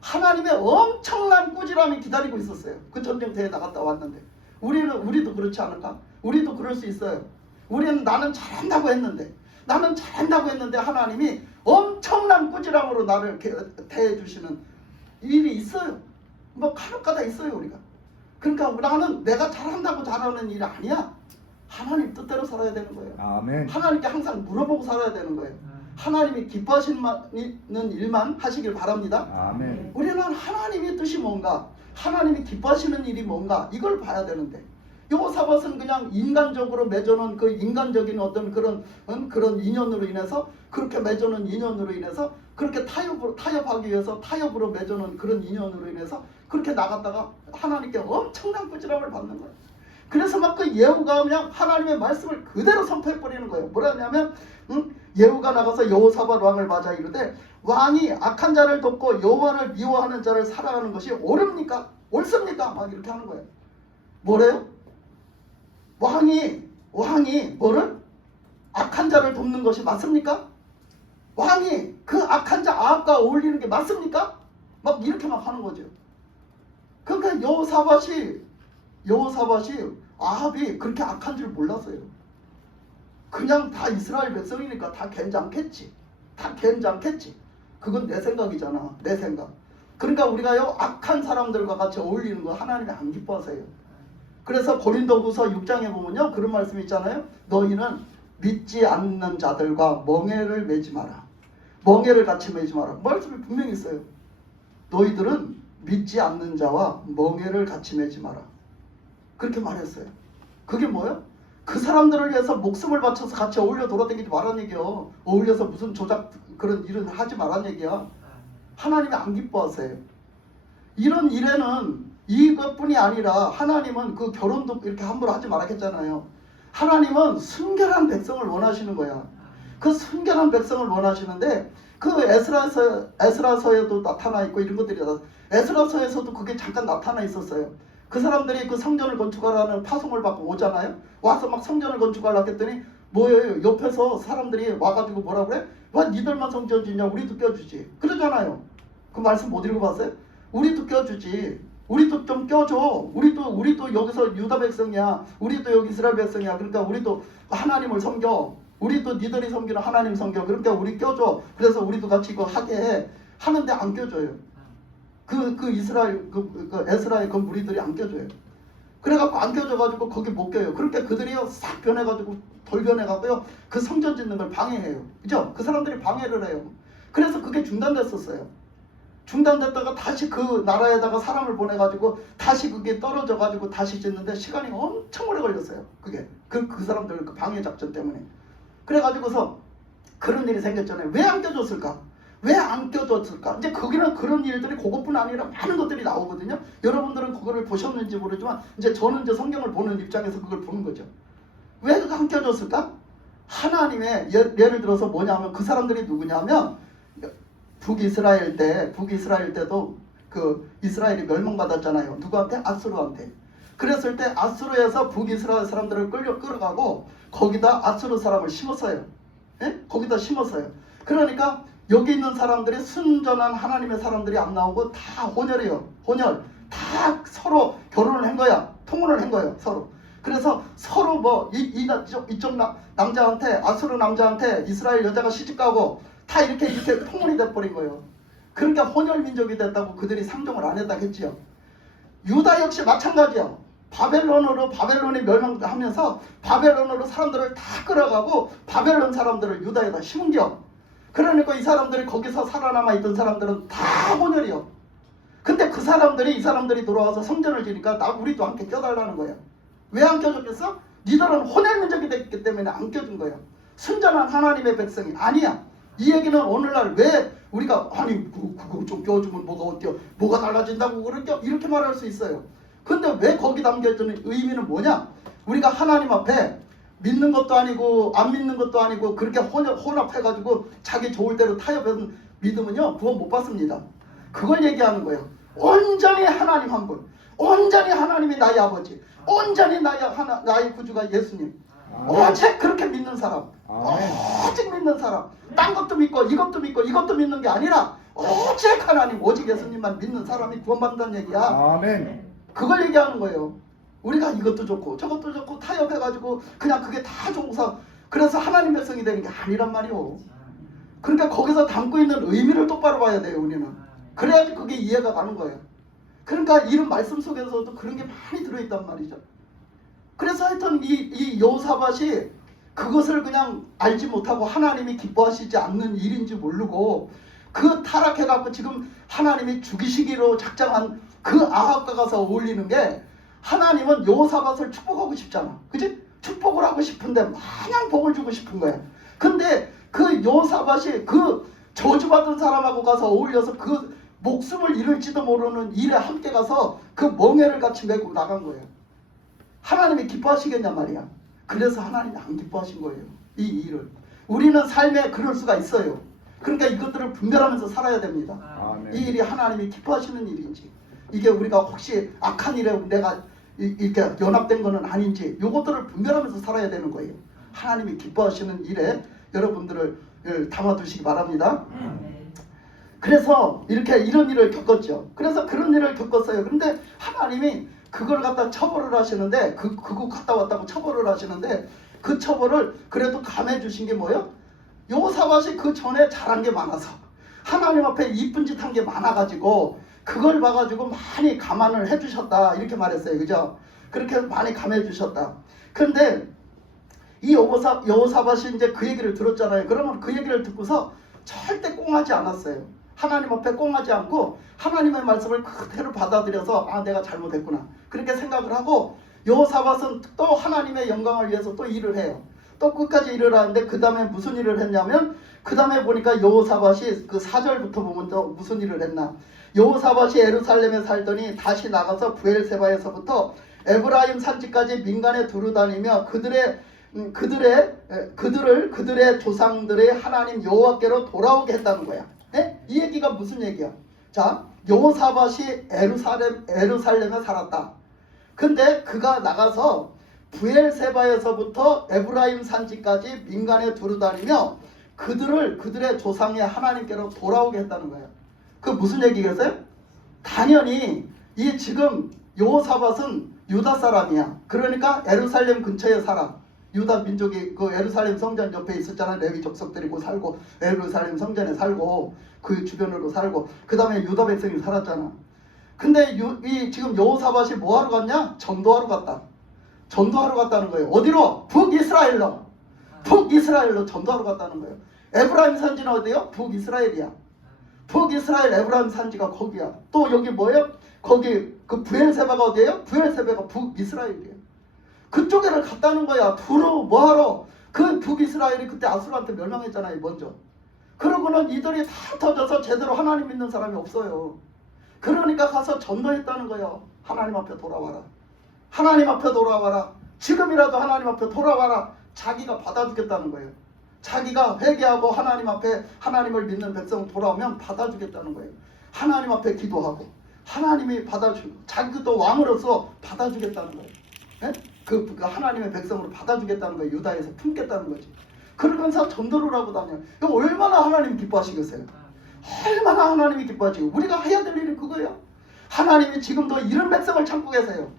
하나님의 엄청난 꾸지람이 기다리고 있었어요. 그 전쟁터에 나갔다 왔는데 우리도 그렇지 않을까? 우리도 그럴 수 있어요. 우리는 나는 잘한다고 했는데 하나님이 엄청난 꾸지람으로 나를 대해주시는 일이 있어요. 뭐 간혹가다 있어요 우리가. 그러니까 나는 내가 잘한다고 잘하는 일이 아니야. 하나님 뜻대로 살아야 되는 거예요. 아멘. 하나님께 항상 물어보고 살아야 되는 거예요. 하나님이 기뻐하시는 일만 하시길 바랍니다. 아멘. 우리는 하나님의 뜻이 뭔가, 하나님이 기뻐하시는 일이 뭔가 이걸 봐야 되는데 여호사밧은 그냥 인간적으로 맺어놓은 그 인간적인 어떤 그런 인연으로 인해서 그렇게 맺어놓은 인연으로 인해서 그렇게 타협하기 위해서 타협으로 맺어놓은 그런 인연으로 인해서 그렇게 나갔다가 하나님께 엄청난 꾸지람을 받는 거예요. 그래서 막 그 예후가 그냥 하나님의 말씀을 그대로 선포해버리는 거예요. 뭐라냐면 예후가 나가서 여호사밧 왕을 맞아 이르되 왕이 악한 자를 돕고 여호와를 미워하는 자를 사랑하는 것이 옳습니까? 옳습니까? 막 이렇게 하는 거예요. 뭐래요? 왕이 뭐를? 악한 자를 돕는 것이 맞습니까? 왕이 그 악한 자 아합과 어울리는 게 맞습니까? 막 이렇게 막 하는 거죠. 그러니까 여호사밧이 아합이 그렇게 악한 줄 몰랐어요. 그냥 다 이스라엘 백성이니까 다 괜찮겠지. 그건 내 생각이잖아. 내 생각. 그러니까 우리가요 악한 사람들과 같이 어울리는 거 하나님이 안 기뻐하세요. 그래서 고린도후서 6장에 보면요 그런 말씀이 있잖아요. 너희는 믿지 않는 자들과 멍에를 매지 마라. 멍에를 같이 매지 마라. 말씀이 분명히 있어요. 너희들은 믿지 않는 자와 멍에를 같이 매지 마라. 그렇게 말했어요. 그게 뭐예요? 그 사람들을 위해서 목숨을 바쳐서 같이 어울려 돌아다니지 말란 얘기요. 어울려서 무슨 조작 그런 일은 하지 말란 얘기야. 하나님이 안 기뻐하세요. 이런 일에는 이것뿐이 아니라 하나님은 그 결혼도 이렇게 함부로 하지 말았겠잖아요. 하나님은 순결한 백성을 원하시는 거야. 그 순결한 백성을 원하시는데 그 에스라서에도 나타나 있고 이런 것들이 에스라서에서도 그게 잠깐 나타나 있었어요. 그 사람들이 그 성전을 건축하라는 파송을 받고 오잖아요. 와서 막 성전을 건축하려고 했더니 뭐예요? 옆에서 사람들이 와가지고 뭐라 그래? 와 니들만 성전 짓냐? 우리도 껴주지. 그러잖아요. 그 말씀 못 읽어봤어요? 우리도 껴주지. 우리도 좀 껴줘. 우리도 여기서 유다 백성이야. 우리도 여기 이스라엘 백성이야. 그러니까 우리도 하나님을 섬겨. 우리도 니들이 섬기는 하나님 섬겨. 그러니까 우리 껴줘. 그래서 우리도 같이 이거 하게 해. 하는데 안 껴줘요. 그 이스라엘 에스라엘 그 무리들이 안 껴줘요. 그래갖고 안 껴줘가지고 거기 못 껴요. 그렇게 그들이요 싹 변해가지고 돌변해갖고요 그 성전 짓는 걸 방해해요. 그죠? 그 사람들이 방해를 해요. 그래서 그게 중단됐었어요. 중단됐다가 다시 그 나라에다가 사람을 보내가지고 다시 그게 떨어져가지고 다시 짓는데 시간이 엄청 오래 걸렸어요. 그게 그 사람들 그 방해 작전 때문에. 그래가지고서 그런 일이 생겼잖아요. 왜 안 껴줬을까? 왜 안 껴줬을까? 이제 거기는 그런 일들이 그것뿐 아니라 많은 것들이 나오거든요. 여러분들은 그거를 보셨는지 모르지만 이제 저는 이제 성경을 보는 입장에서 그걸 보는 거죠. 왜 그거 안 껴줬을까? 하나님의 예를 들어서 뭐냐면 그 사람들이 누구냐면 북이스라엘 때도 그 이스라엘이 멸망받았잖아요. 누구한테? 아수르한테. 그랬을 때 아수르에서 북이스라엘 사람들을 끌어가고 거기다 아수르 사람을 심었어요. 예? 거기다 심었어요. 그러니까 여기 있는 사람들이 순전한 하나님의 사람들이 안 나오고 다 혼혈이에요. 혼혈. 다 서로 결혼을 한 거야. 통혼을 한 거예요. 서로. 그래서 서로 뭐 이쪽 남자한테 아수르 남자한테 이스라엘 여자가 시집가고 다 이렇게 통혼이 돼버린 거예요. 그러니까 혼혈 민족이 됐다고 그들이 상종을 안 했다고 했지요. 유다 역시 마찬가지예요. 바벨론이 멸망하면서 바벨론으로 사람들을 다 끌어가고 바벨론 사람들을 유다에다 심은겨. 그러니까 이 사람들이 거기서 살아남아 있던 사람들은 다 혼혈이요. 근데 그 사람들이 이 사람들이 돌아와서 성전을 지니까 우리도 함께 껴달라는 거예요. 왜 안 껴줬겠어? 니들은 혼혈 민족이 됐기 때문에 안 껴준 거예요. 순전한 하나님의 백성이 아니야. 이 얘기는 오늘날 왜 우리가 아니 그거 좀 껴주면 뭐가 어때요? 뭐가 달라진다고 이렇게 말할 수 있어요. 근데 왜 거기 담겨있는 의미는 뭐냐? 우리가 하나님 앞에 믿는 것도 아니고 안 믿는 것도 아니고 그렇게 혼합해가지고 자기 좋을 대로 타협해서 믿으면요 구원 못 받습니다. 그걸 얘기하는 거예요. 온전히 하나님 한 분, 온전히 하나님이 나의 아버지, 온전히 나의 구주가 예수님. 오직 그렇게 믿는 사람, 오직 믿는 사람, 딴 것도 믿고 이것도 믿는 게 아니라 오직 하나님, 오직 예수님만 믿는 사람이 구원받는다는 얘기야. 아멘. 그걸 얘기하는 거예요. 우리가 이것도 좋고 저것도 좋고 타협해가지고 그냥 그게 다 좋아서 그래서 하나님 백성이 되는 게 아니란 말이오. 그러니까 거기서 담고 있는 의미를 똑바로 봐야 돼요. 우리는. 그래야지 그게 이해가 가는 거예요. 그러니까 이런 말씀 속에서도 그런 게 많이 들어있단 말이죠. 그래서 하여튼 이 여호사밧이 그것을 그냥 알지 못하고 하나님이 기뻐하시지 않는 일인지 모르고 그 타락해갖고 지금 하나님이 죽이시기로 작정한 그 아합과 가서 어울리는 게 하나님은 여호사밧을 축복하고 싶잖아. 그치? 축복을 하고 싶은데 마냥 복을 주고 싶은 거야. 근데 그 여호사밧이 그 저주받은 사람하고 가서 어울려서 그 목숨을 잃을지도 모르는 일에 함께 가서 그 멍에를 같이 메고 나간 거예요. 하나님이 기뻐하시겠냐 말이야. 그래서 하나님이 안 기뻐하신 거예요. 이 일을. 우리는 삶에 그럴 수가 있어요. 그러니까 이것들을 분별하면서 살아야 됩니다. 아멘. 이 일이 하나님이 기뻐하시는 일인지 이게 우리가 혹시 악한 일에 내가 이렇게 연합된 거는 아닌지 이것들을 분별하면서 살아야 되는 거예요. 하나님이 기뻐하시는 일에 여러분들을 담아두시기 바랍니다. 그래서 이렇게 이런 일을 겪었죠. 그래서 그런 일을 겪었어요. 그런데 하나님이 그걸 갖다 처벌을 하시는데 그거 갔다 왔다고 처벌을 하시는데 그 처벌을 그래도 감해 주신 게 뭐예요? 여호사밧이 그 전에 잘한 게 많아서 하나님 앞에 이쁜 짓 한 게 많아가지고 그걸 봐가지고 많이 감안을 해주셨다 이렇게 말했어요. 그죠? 그렇게 많이 감해 주셨다. 그런데 이 여호사밧이 이제 그 얘기를 들었잖아요. 그러면 그 얘기를 듣고서 절대 꽁하지 않았어요. 하나님 앞에 꽁하지 않고 하나님의 말씀을 그대로 받아들여서 아 내가 잘못했구나 그렇게 생각을 하고 여호사밧은 또 하나님의 영광을 위해서 또 일을 해요. 또 끝까지 일을 하는데 그 다음에 무슨 일을 했냐면 그 다음에 보니까 여호사밧이 그 4절부터 보면 또 무슨 일을 했나. 여호사밧이 예루살렘에 살더니 다시 나가서 브엘세바에서부터 에브라임 산지까지 민간에 두루다니며 그들의 조상들의 하나님 여호와께로 돌아오게 했다는 거야. 예? 이 얘기가 무슨 얘기야? 자, 여호사밧이 예루살렘에 살았다. 근데 그가 나가서 브엘세바에서부터 에브라임 산지까지 민간에 두루다니며 그들의 조상의 하나님께로 돌아오게 했다는 거예요. 그 무슨 얘기겠어요? 당연히 이 지금 여호사밧은 유다 사람이야. 그러니까 예루살렘 근처에 살아. 유다 민족이 그 예루살렘 성전 옆에 있었잖아. 레위 족속들이고 살고 예루살렘 성전에 살고 그 주변으로 살고 그 다음에 유다 백성이 살았잖아. 근데 이 지금 여호사밧이 뭐하러 갔냐? 전도하러 갔다. 전도하러 갔다는 거예요. 어디로? 북이스라엘로. 북이스라엘로 전도하러 갔다는 거예요. 에브라임 산지는 어디요? 북이스라엘이야. 북이스라엘 에브라임 산지가 거기야. 또 여기 뭐예요? 거기 그 브엘세바가 어디예요? 브엘세바가 북이스라엘이에요. 그쪽에를 갔다는 거야. 두루 뭐하러? 그 북이스라엘이 그때 아수르한테 멸망했잖아요. 먼저. 그러고는 이들이 다 터져서 제대로 하나님 믿는 사람이 없어요. 그러니까 가서 전도했다는 거예요. 하나님 앞에 돌아와라. 하나님 앞에 돌아와라. 지금이라도 하나님 앞에 돌아와라. 자기가 받아주겠다는 거예요. 자기가 회개하고 하나님 앞에 하나님을 믿는 백성 돌아오면 받아주겠다는 거예요. 하나님 앞에 기도하고 하나님이 받아주고 자기도 왕으로서 받아주겠다는 거예요. 예? 그 하나님의 백성으로 받아주겠다는 거예요. 유다에서 품겠다는 거지. 그러면서 전도를 하고 다녀요. 이거 얼마나 하나님 기뻐하시겠어요? 얼마나 하나님이 기뻐하시고 우리가 해야 될 일이 그거예요. 하나님이 지금도 이런 백성을 찾고 계세요.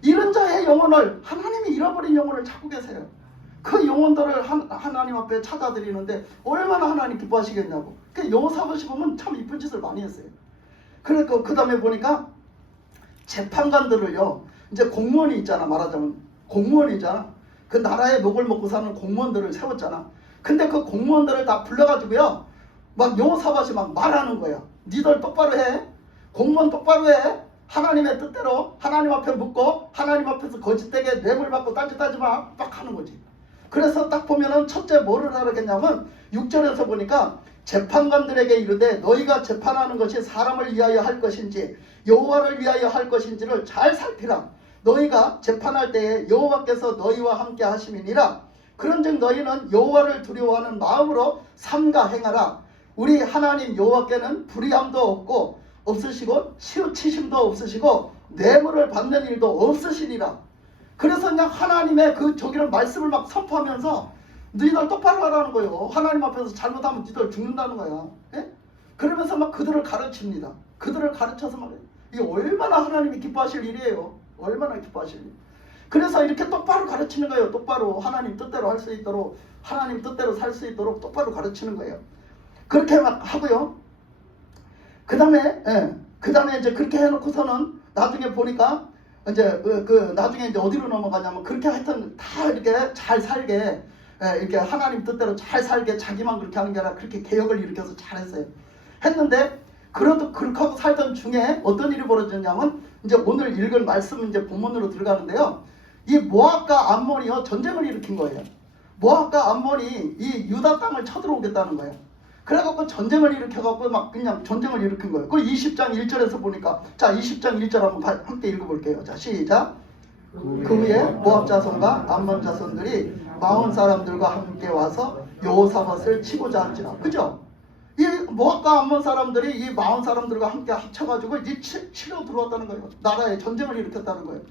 이런 자의 영혼을 하나님이 잃어버린 영혼을 찾고 계세요. 그 영혼들을 하나님 앞에 찾아드리는데 얼마나 하나님 기뻐하시겠냐고. 그 여호사밧이 보면 참 이쁜 짓을 많이 했어요. 그러니까 그 다음에 보니까 재판관들을요. 이제 공무원이 있잖아. 말하자면 공무원이잖아. 그 나라의 녹을 먹고 사는 공무원들을 세웠잖아. 근데 그 공무원들을 다 불러가지고요. 막 여호사밧이 막 말하는 거야. 니들 똑바로 해. 공무원 똑바로 해. 하나님의 뜻대로 하나님 앞에 묻고 하나님 앞에서 거짓되게 뇌물 받고 딴짓하지 마. 딱 하는 거지. 그래서 딱 보면은 첫째 뭐를 하겠냐면 6절에서 보니까 재판관들에게 이르되 너희가 재판하는 것이 사람을 위하여 할 것인지 여호와를 위하여 할 것인지를 잘 살피라. 너희가 재판할 때에 여호와께서 너희와 함께 하심이니라. 그런즉 너희는 여호와를 두려워하는 마음으로 삼가 행하라. 우리 하나님 여호와께는 불의함도 없으시고 치우치심도 없으시고 뇌물을 받는 일도 없으시니라. 그래서 그냥 하나님의 그 저기를 말씀을 막 선포하면서 너희들 똑바로 하라는 거예요. 하나님 앞에서 잘못하면 너희들 죽는다는 거야. 예? 그러면서 막 그들을 가르칩니다. 그들을 가르쳐서 막 이게 얼마나 하나님이 기뻐하실 일이에요. 얼마나 기뻐하실 일. 그래서 이렇게 똑바로 가르치는 거예요. 똑바로 하나님 뜻대로 할 수 있도록 하나님 뜻대로 살 수 있도록 똑바로 가르치는 거예요. 그렇게 막 하고요. 그 다음에 이제 그렇게 해놓고서는 나중에 보니까 이제 나중에 이제 어디로 넘어가냐면 그렇게 하여튼 다 이렇게 잘 살게 이렇게 하나님 뜻대로 잘 살게 자기만 그렇게 하는 게 아니라 그렇게 개혁을 일으켜서 잘했어요. 했는데 그래도 그렇게 하고 살던 중에 어떤 일이 벌어졌냐면 이제 오늘 읽을 말씀 이제 본문으로 들어가는데요. 이 모압과 암몬이요 전쟁을 일으킨 거예요. 모압과 암몬이 이 유다 땅을 쳐들어오겠다는 거예요. 그래갖고 전쟁을 일으켜갖고 막 그냥 전쟁을 일으킨 거예요. 그 20장 1절에서 보니까 자 20장 1절 한번 함께 읽어볼게요. 자 시작. 그 후에 모압 자손과 암몬 자손들이 마온 사람들과 함께 와서 여호사밧을 치고자 한지라. 그죠? 이 모압과 암몬 사람들이 이 마온 사람들과 함께 합쳐가지고 이제 치러 들어왔다는 거예요. 나라에 전쟁을 일으켰다는 거예요.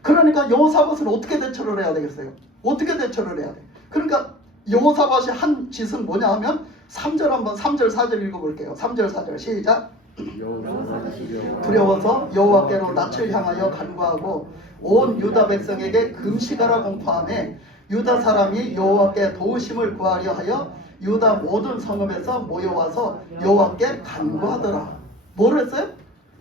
그러니까 여호사밧은 어떻게 대처를 해야 되겠어요? 어떻게 대처를 해야 돼? 그러니까 여호사밧이 한 짓은 뭐냐 하면 3절 한번 3절 4절 읽어볼게요. 3절 4절 시작. 두려워서 여호와께로 낯을 향하여 간구하고 온 유다 백성에게 금식하라 공포하며 유다 사람이 여호와께 도우심을 구하려 하여 유다 모든 성읍에서 모여와서 여호와께 간구하더라. 뭐를 했어요?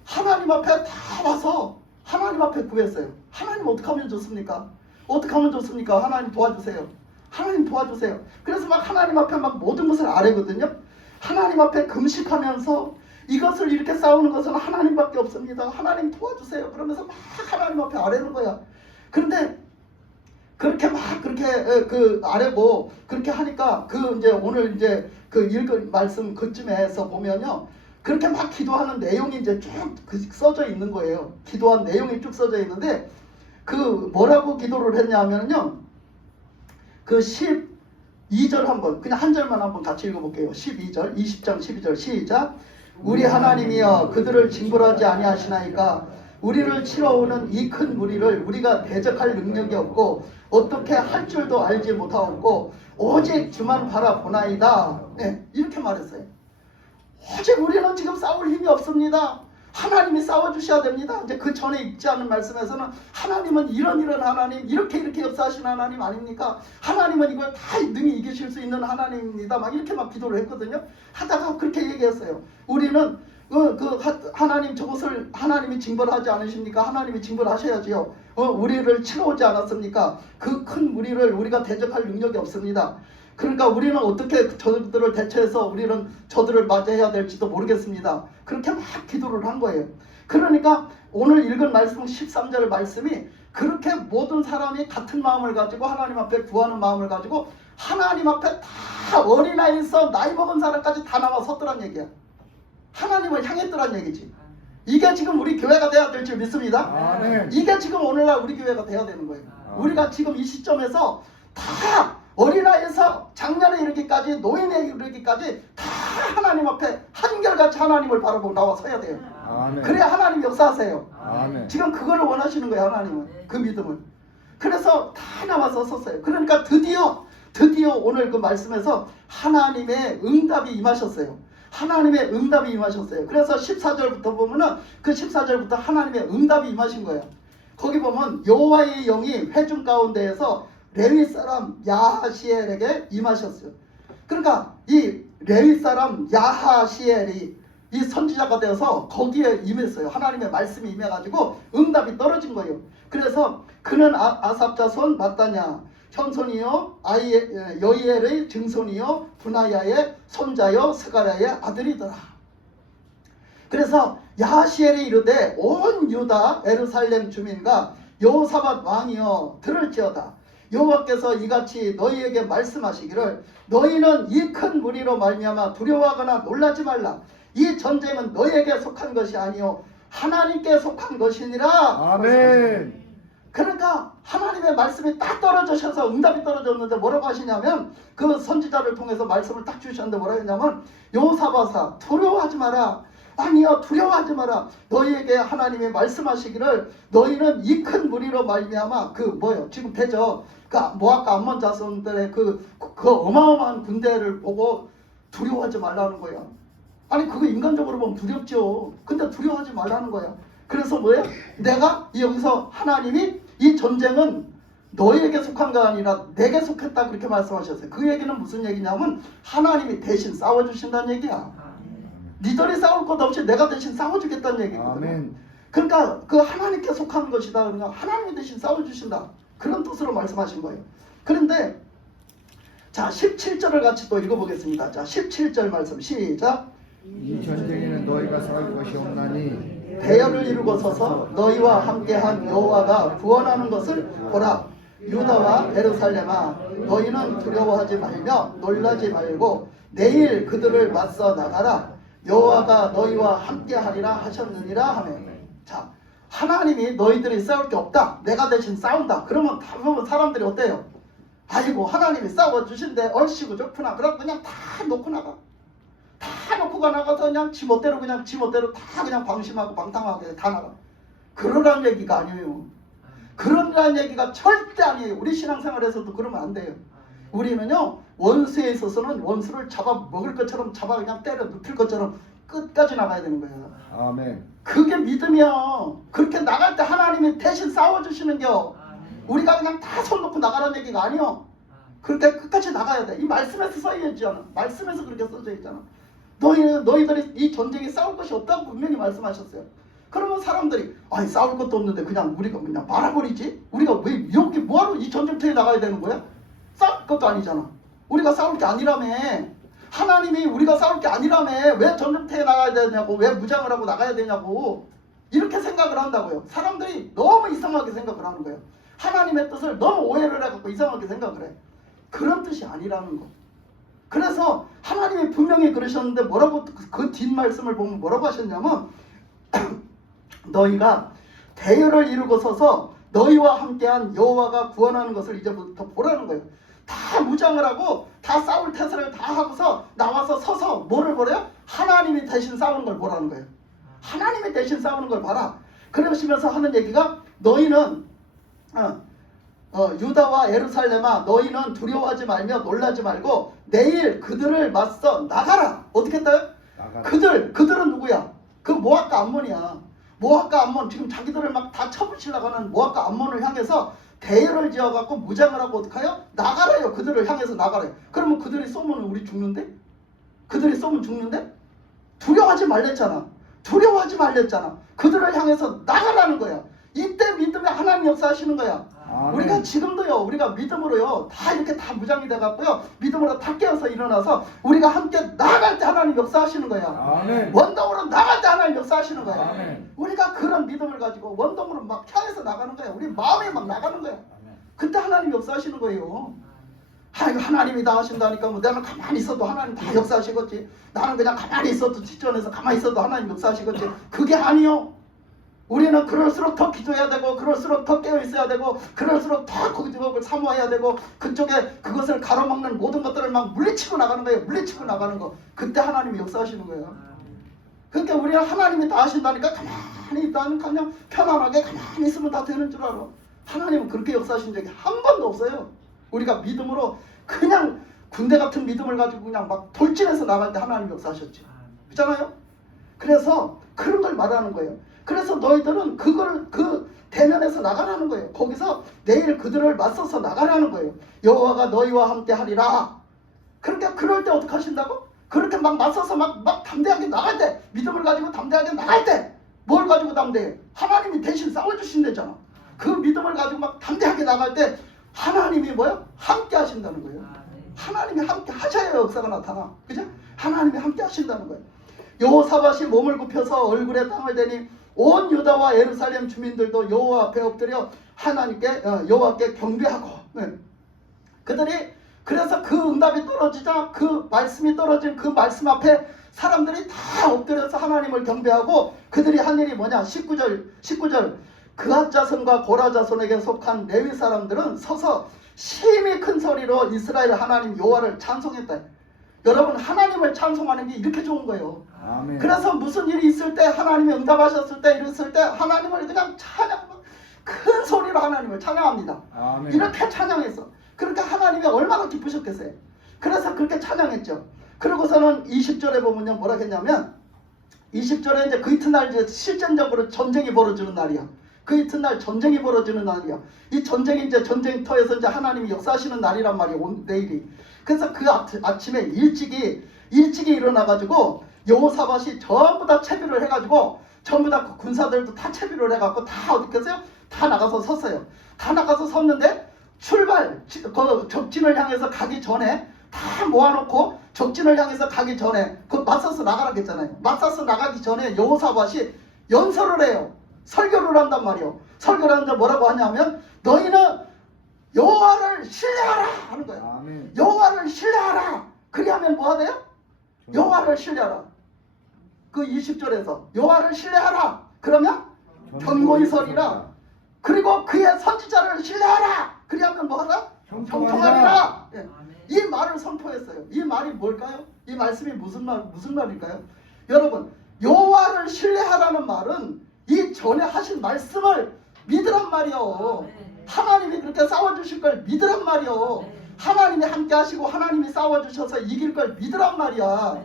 하나님 앞에 다 와서 하나님 앞에 구했어요. 하나님 어떻게 하면 좋습니까? 어떻게 하면 좋습니까? 하나님 도와주세요. 하나님 도와주세요. 그래서 막 하나님 앞에 막 모든 것을 아뢰거든요. 하나님 앞에 금식하면서 이것을 이렇게 싸우는 것은 하나님밖에 없습니다. 하나님 도와주세요. 그러면서 막 하나님 앞에 아뢰는 거야. 그런데 그렇게 막 그렇게 그 아래고 그렇게 하니까 그 이제 오늘 이제 그 읽은 말씀 그쯤에서 보면요. 그렇게 막 기도하는 내용이 이제 쭉 써져 있는 거예요. 기도한 내용이 쭉 써져 있는데 그 뭐라고 기도를 했냐면요. 그 12절 한번 그냥 한 절만 한번 같이 읽어볼게요. 12절 20장 12절 시작. 우리 하나님이여 그들을 징벌하지 아니하시나이까 우리를 치러오는 이 큰 무리를 우리가 대적할 능력이 없고 어떻게 할 줄도 알지 못하옵고 오직 주만 바라보나이다. 네, 이렇게 말했어요. 오직 우리는 지금 싸울 힘이 없습니다. 하나님이 싸워주셔야 됩니다. 이제 그 전에 읽지 않은 말씀에서는 하나님은 이런 하나님, 이렇게 역사하신 하나님 아닙니까? 하나님은 이걸 다 능히 이기실 수 있는 하나님입니다. 막 이렇게 막 기도를 했거든요. 하다가 그렇게 얘기했어요. 우리는 하나님 저것을 하나님이 징벌하지 않으십니까? 하나님이 징벌하셔야지요. 우리를 치러오지 않았습니까? 그 큰 무리를 우리가 대적할 능력이 없습니다. 그러니까 우리는 어떻게 저들을 대처해서 우리는 저들을 맞이해야 될지도 모르겠습니다. 그렇게 막 기도를 한 거예요. 그러니까 오늘 읽은 말씀 13절 말씀이 그렇게 모든 사람이 같은 마음을 가지고 하나님 앞에 구하는 마음을 가지고 하나님 앞에 다 어린아이에서 나이 먹은 사람까지 다 나와 섰더란 얘기야. 하나님을 향했더란 얘기지. 이게 지금 우리 교회가 돼야 될 줄 믿습니다. 아멘. 이게 지금 오늘날 우리 교회가 돼야 되는 거예요. 우리가 지금 이 시점에서 다 어린아이에서 장년에 이르기까지 노인에 이르기까지 다 하나님 앞에 한결같이 하나님을 바라보고 나와 서야 돼요. 아멘. 그래야 하나님 역사하세요. 아멘. 지금 그거를 원하시는 거예요. 하나님은 그 믿음을. 그래서 다 나와서 섰어요. 그러니까 드디어 오늘 그 말씀에서 하나님의 응답이 임하셨어요. 하나님의 응답이 임하셨어요. 그래서 14절부터 보면은 그 14절부터 하나님의 응답이 임하신 거예요. 거기 보면 여호와의 영이 회중 가운데에서 레위 사람 야하시엘에게 임하셨어요. 그러니까 이 레위 사람 야하시엘이 이 선지자가 되어서 거기에 임했어요. 하나님의 말씀이 임해가지고 응답이 떨어진 거예요. 그래서 그는 아삽 자손 마따냐 형손이요 여이엘의 증손이요 분하야의 손자요 스가랴의 아들이더라. 그래서 야하시엘이 이르되 온 유다 에루살렘 주민과 여호사밧 왕이여 들을지어다. 여호와께서 이같이 너희에게 말씀하시기를 너희는 이 큰 무리로 말미암아 두려워하거나 놀라지 말라. 이 전쟁은 너희에게 속한 것이 아니요 하나님께 속한 것이니라. 아멘. 그러니까 하나님의 말씀이 딱 떨어지셔서 응답이 떨어졌는데 뭐라고 하시냐면 그 선지자를 통해서 말씀을 딱 주셨는데 뭐라고 했냐면 여호사밧아 두려워하지 마라. 아니요 두려워하지 마라. 너희에게 하나님이 말씀하시기를 너희는 이 큰 무리로 말미암아 지금 대저 모압과 암몬 자손들의 그 어마어마한 군대를 보고 두려워하지 말라는 거야. 아니 그거 인간적으로 보면 두렵죠. 근데 두려워하지 말라는 거야. 그래서 뭐예요? 내가 여기서 하나님이 이 전쟁은 너희에게 속한 거 아니라 내게 속했다 그렇게 말씀하셨어요. 그 얘기는 무슨 얘기냐면 하나님이 대신 싸워주신다는 얘기야. 니들이 싸울 것 없이 내가 대신 싸워주겠다는 얘기거든요. 아멘. 그러니까 그 하나님께 속한 것이다. 그러니까 하나님이 대신 싸워주신다. 그런 뜻으로 말씀하신 거예요. 그런데 자 17절을 같이 또 읽어보겠습니다. 자 17절 말씀 시작. 이 전쟁에는 너희가 싸울 것이 없나니 대열을 이루고 서서 너희와 함께한 여호와가 구원하는 것을 보라. 유다와 예루살렘아 너희는 두려워하지 말며 놀라지 말고 내일 그들을 맞서 나가라. 여호와가 너희와 함께하리라 하셨느니라 하네. 자 하나님이 너희들이 싸울 게 없다. 내가 대신 싸운다. 그러면 대부분 사람들이 어때요? 아이고 하나님이 싸워주신대 얼씨구 좋구나. 그럼 그냥 다 놓고 나가. 다 놓고 나가서 그냥 지 멋대로 다 그냥 방심하고 방탕하게 다 나가. 그러라는 얘기가 아니에요. 그러라는 얘기가 절대 아니에요. 우리 신앙생활에서도 그러면 안 돼요. 우리는요 원수에 있어서는 원수를 잡아 먹을 것처럼 잡아 그냥 때려 눕힐 것처럼 끝까지 나가야 되는 거예요. 아멘. 그게 믿음이야. 그렇게 나갈 때 하나님이 대신 싸워주시는겨. 우리가 그냥 다 손 놓고 나가라는 얘기가 아니요. 그렇게 끝까지 나가야 돼. 이 말씀에서 써져 있잖아. 말씀에서 그렇게 써져 있잖아. 너희들이 이 전쟁에 싸울 것이 없다고 분명히 말씀하셨어요. 그러면 사람들이 아니 싸울 것도 없는데 그냥 우리가 그냥 말아버리지? 우리가 왜 여기 뭐하러 이 전쟁터에 나가야 되는 거야? 싸울 것도 아니잖아. 우리가 싸울 게 아니라며. 하나님이 우리가 싸울 게 아니라며. 왜 전쟁터에 나가야 되냐고. 왜 무장을 하고 나가야 되냐고. 이렇게 생각을 한다고요. 사람들이 너무 이상하게 생각을 하는 거예요. 하나님의 뜻을 너무 오해를 해갖고 이상하게 생각을 해. 그런 뜻이 아니라는 거. 그래서 하나님이 분명히 그러셨는데 뭐라고 그 뒷말씀을 보면 뭐라고 하셨냐면 너희가 대열을 이루고 서서 너희와 함께한 여호와가 구원하는 것을 이제부터 보라는 거예요. 다 무장을 하고 다 싸울 태세를 다 하고서 나와서 서서 뭐를 보래요? 하나님이 대신 싸우는 걸 보라는 거예요. 하나님이 대신 싸우는 걸 봐라. 그러시면서 하는 얘기가 너희는 유다와 예루살렘아 너희는 두려워하지 말며 놀라지 말고 내일 그들을 맞서 나가라. 어떻게 했다요? 나가라. 그들은 누구야? 그 모압과 암몬이야. 모압과 암몬 지금 자기들을 막 다 쳐부치려고 하는 모압과 암몬을 향해서 대열을 지어갖고 무장을 하고 어떡해요? 나가래요. 그들을 향해서 나가래요. 그러면 그들이 쏘면 우리 죽는데? 그들이 쏘면 죽는데? 두려워하지 말랬잖아. 두려워하지 말랬잖아. 그들을 향해서 나가라는 거야. 이때 믿음에 하나님 역사하시는 거야. 아멘. 우리가 지금도요, 우리가 믿음으로요, 다 이렇게 다 무장이 돼갖고요, 믿음으로 다 깨어서 일어나서 우리가 함께 나갈 때 하나님 역사하시는 거야. 아멘. 원동으로 나갈 때 하나님 역사하시는 거야. 아멘. 우리가 그런 믿음을 가지고 원동으로 막 향해서 나가는 거야. 우리 마음에 막 나가는 거야. 그때 하나님 역사하시는 거예요. 하나님이 다 하신다니까 뭐 내가 가만히 있어도 하나님 다 역사하시겠지. 나는 그냥 가만히 있어도 직전에서 가만히 있어도 하나님 역사하시겠지. 그게 아니요. 우리는 그럴수록 더 기도해야 되고 그럴수록 더 깨어있어야 되고 그럴수록 더 그걸 사모해야 되고 그쪽에 그것을 가로막는 모든 것들을 막 물리치고 나가는 거예요. 물리치고 나가는 거. 그때 하나님이 역사하시는 거예요. 그러니까 우리는 하나님이 다 하신다니까 가만히 있다는 그냥 편안하게 가만히 있으면 다 되는 줄 알아. 하나님은 그렇게 역사하신 적이 한 번도 없어요. 우리가 믿음으로 그냥 군대 같은 믿음을 가지고 그냥 막 돌진해서 나갈 때 하나님 역사하셨지. 그렇잖아요? 그래서 그런 걸 말하는 거예요. 그래서 너희들은 그걸 그 대면에서 나가라는 거예요. 거기서 내일 그들을 맞서서 나가라는 거예요. 여호와가 너희와 함께 하리라. 그러니까 그럴 때 어떻게 하신다고? 그렇게 막 맞서서 막 담대하게 나갈 때, 믿음을 가지고 담대하게 나갈 때, 뭘 가지고 담대해? 하나님이 대신 싸워주신다잖아. 그 믿음을 가지고 막 담대하게 나갈 때 하나님이 뭐야? 함께 하신다는 거예요. 하나님이 함께 하셔야 역사가 나타나. 그죠? 하나님이 함께 하신다는 거예요. 여호사밧이 몸을 굽혀서 얼굴에 땅을 대니 온 유다와 예루살렘 주민들도 여호와 앞에 엎드려 하나님께 여호와께 경배하고 그들이 그래서 그 응답이 떨어지자 그 말씀이 떨어진 그 말씀 앞에 사람들이 다 엎드려서 하나님을 경배하고 그들이 한 일이 뭐냐? 19절 그앗 자손과 고라 자손에게 속한 레위 사람들은 서서 심히 큰 소리로 이스라엘 하나님 여호와를 찬송했다. 여러분 하나님을 찬송하는 게 이렇게 좋은 거예요. 아멘. 그래서 무슨 일이 있을 때 하나님이 응답하셨을 때 이랬을 때 하나님을 그냥 큰 소리로 하나님을 찬양합니다. 아멘. 이렇게 찬양했어. 그러니까 하나님이 얼마나 기쁘셨겠어요. 그래서 그렇게 찬양했죠. 그러고서는 20절에 보면요 뭐라 했냐면 20절에 이제 그 이튿날 이제 실전적으로 전쟁이 벌어지는 날이야. 그 이튿날 전쟁이 벌어지는 날이야. 이 전쟁이 이제 전쟁터에서 이제 하나님이 역사하시는 날이란 말이야. 내일이. 그래서 그 아침에 일찍이 일어나가지고 여호사밧이 전부 다 채비를 해가지고 전부 다 그 군사들도 다 채비를 해갖고 다 어디 계세요? 다 나가서 섰어요. 다 나가서 섰는데 그 적진을 향해서 가기 전에 다 모아놓고 적진을 향해서 가기 전에 그 맞서서 나가라고 했잖아요. 맞서서 나가기 전에 여호사밧이 연설을 해요. 설교를 한단 말이에요. 설교를 하는데 뭐라고 하냐면 너희는 여호와를 신뢰하라 하는 거예요. 아멘. 여호와를 신뢰하라. 그리하면 뭐 하대요? 여호와를 신뢰하라. 그 20절에서 여호와를 신뢰하라. 그러면 견고히 서리라. 그리고 그의 선지자를 신뢰하라. 그리하면 뭐 하라? 형통하리라. 예. 이 말을 선포했어요. 이 말이 뭘까요? 이 말씀이 무슨 말일까요? 여러분 여호와를 신뢰하라는 말은 이 전에 하신 말씀을 믿으란 말이요. 하나님이 그렇게 싸워주실 걸 믿으란 말이요. 하나님이 함께 하시고 하나님이 싸워주셔서 이길 걸 믿으란 말이야.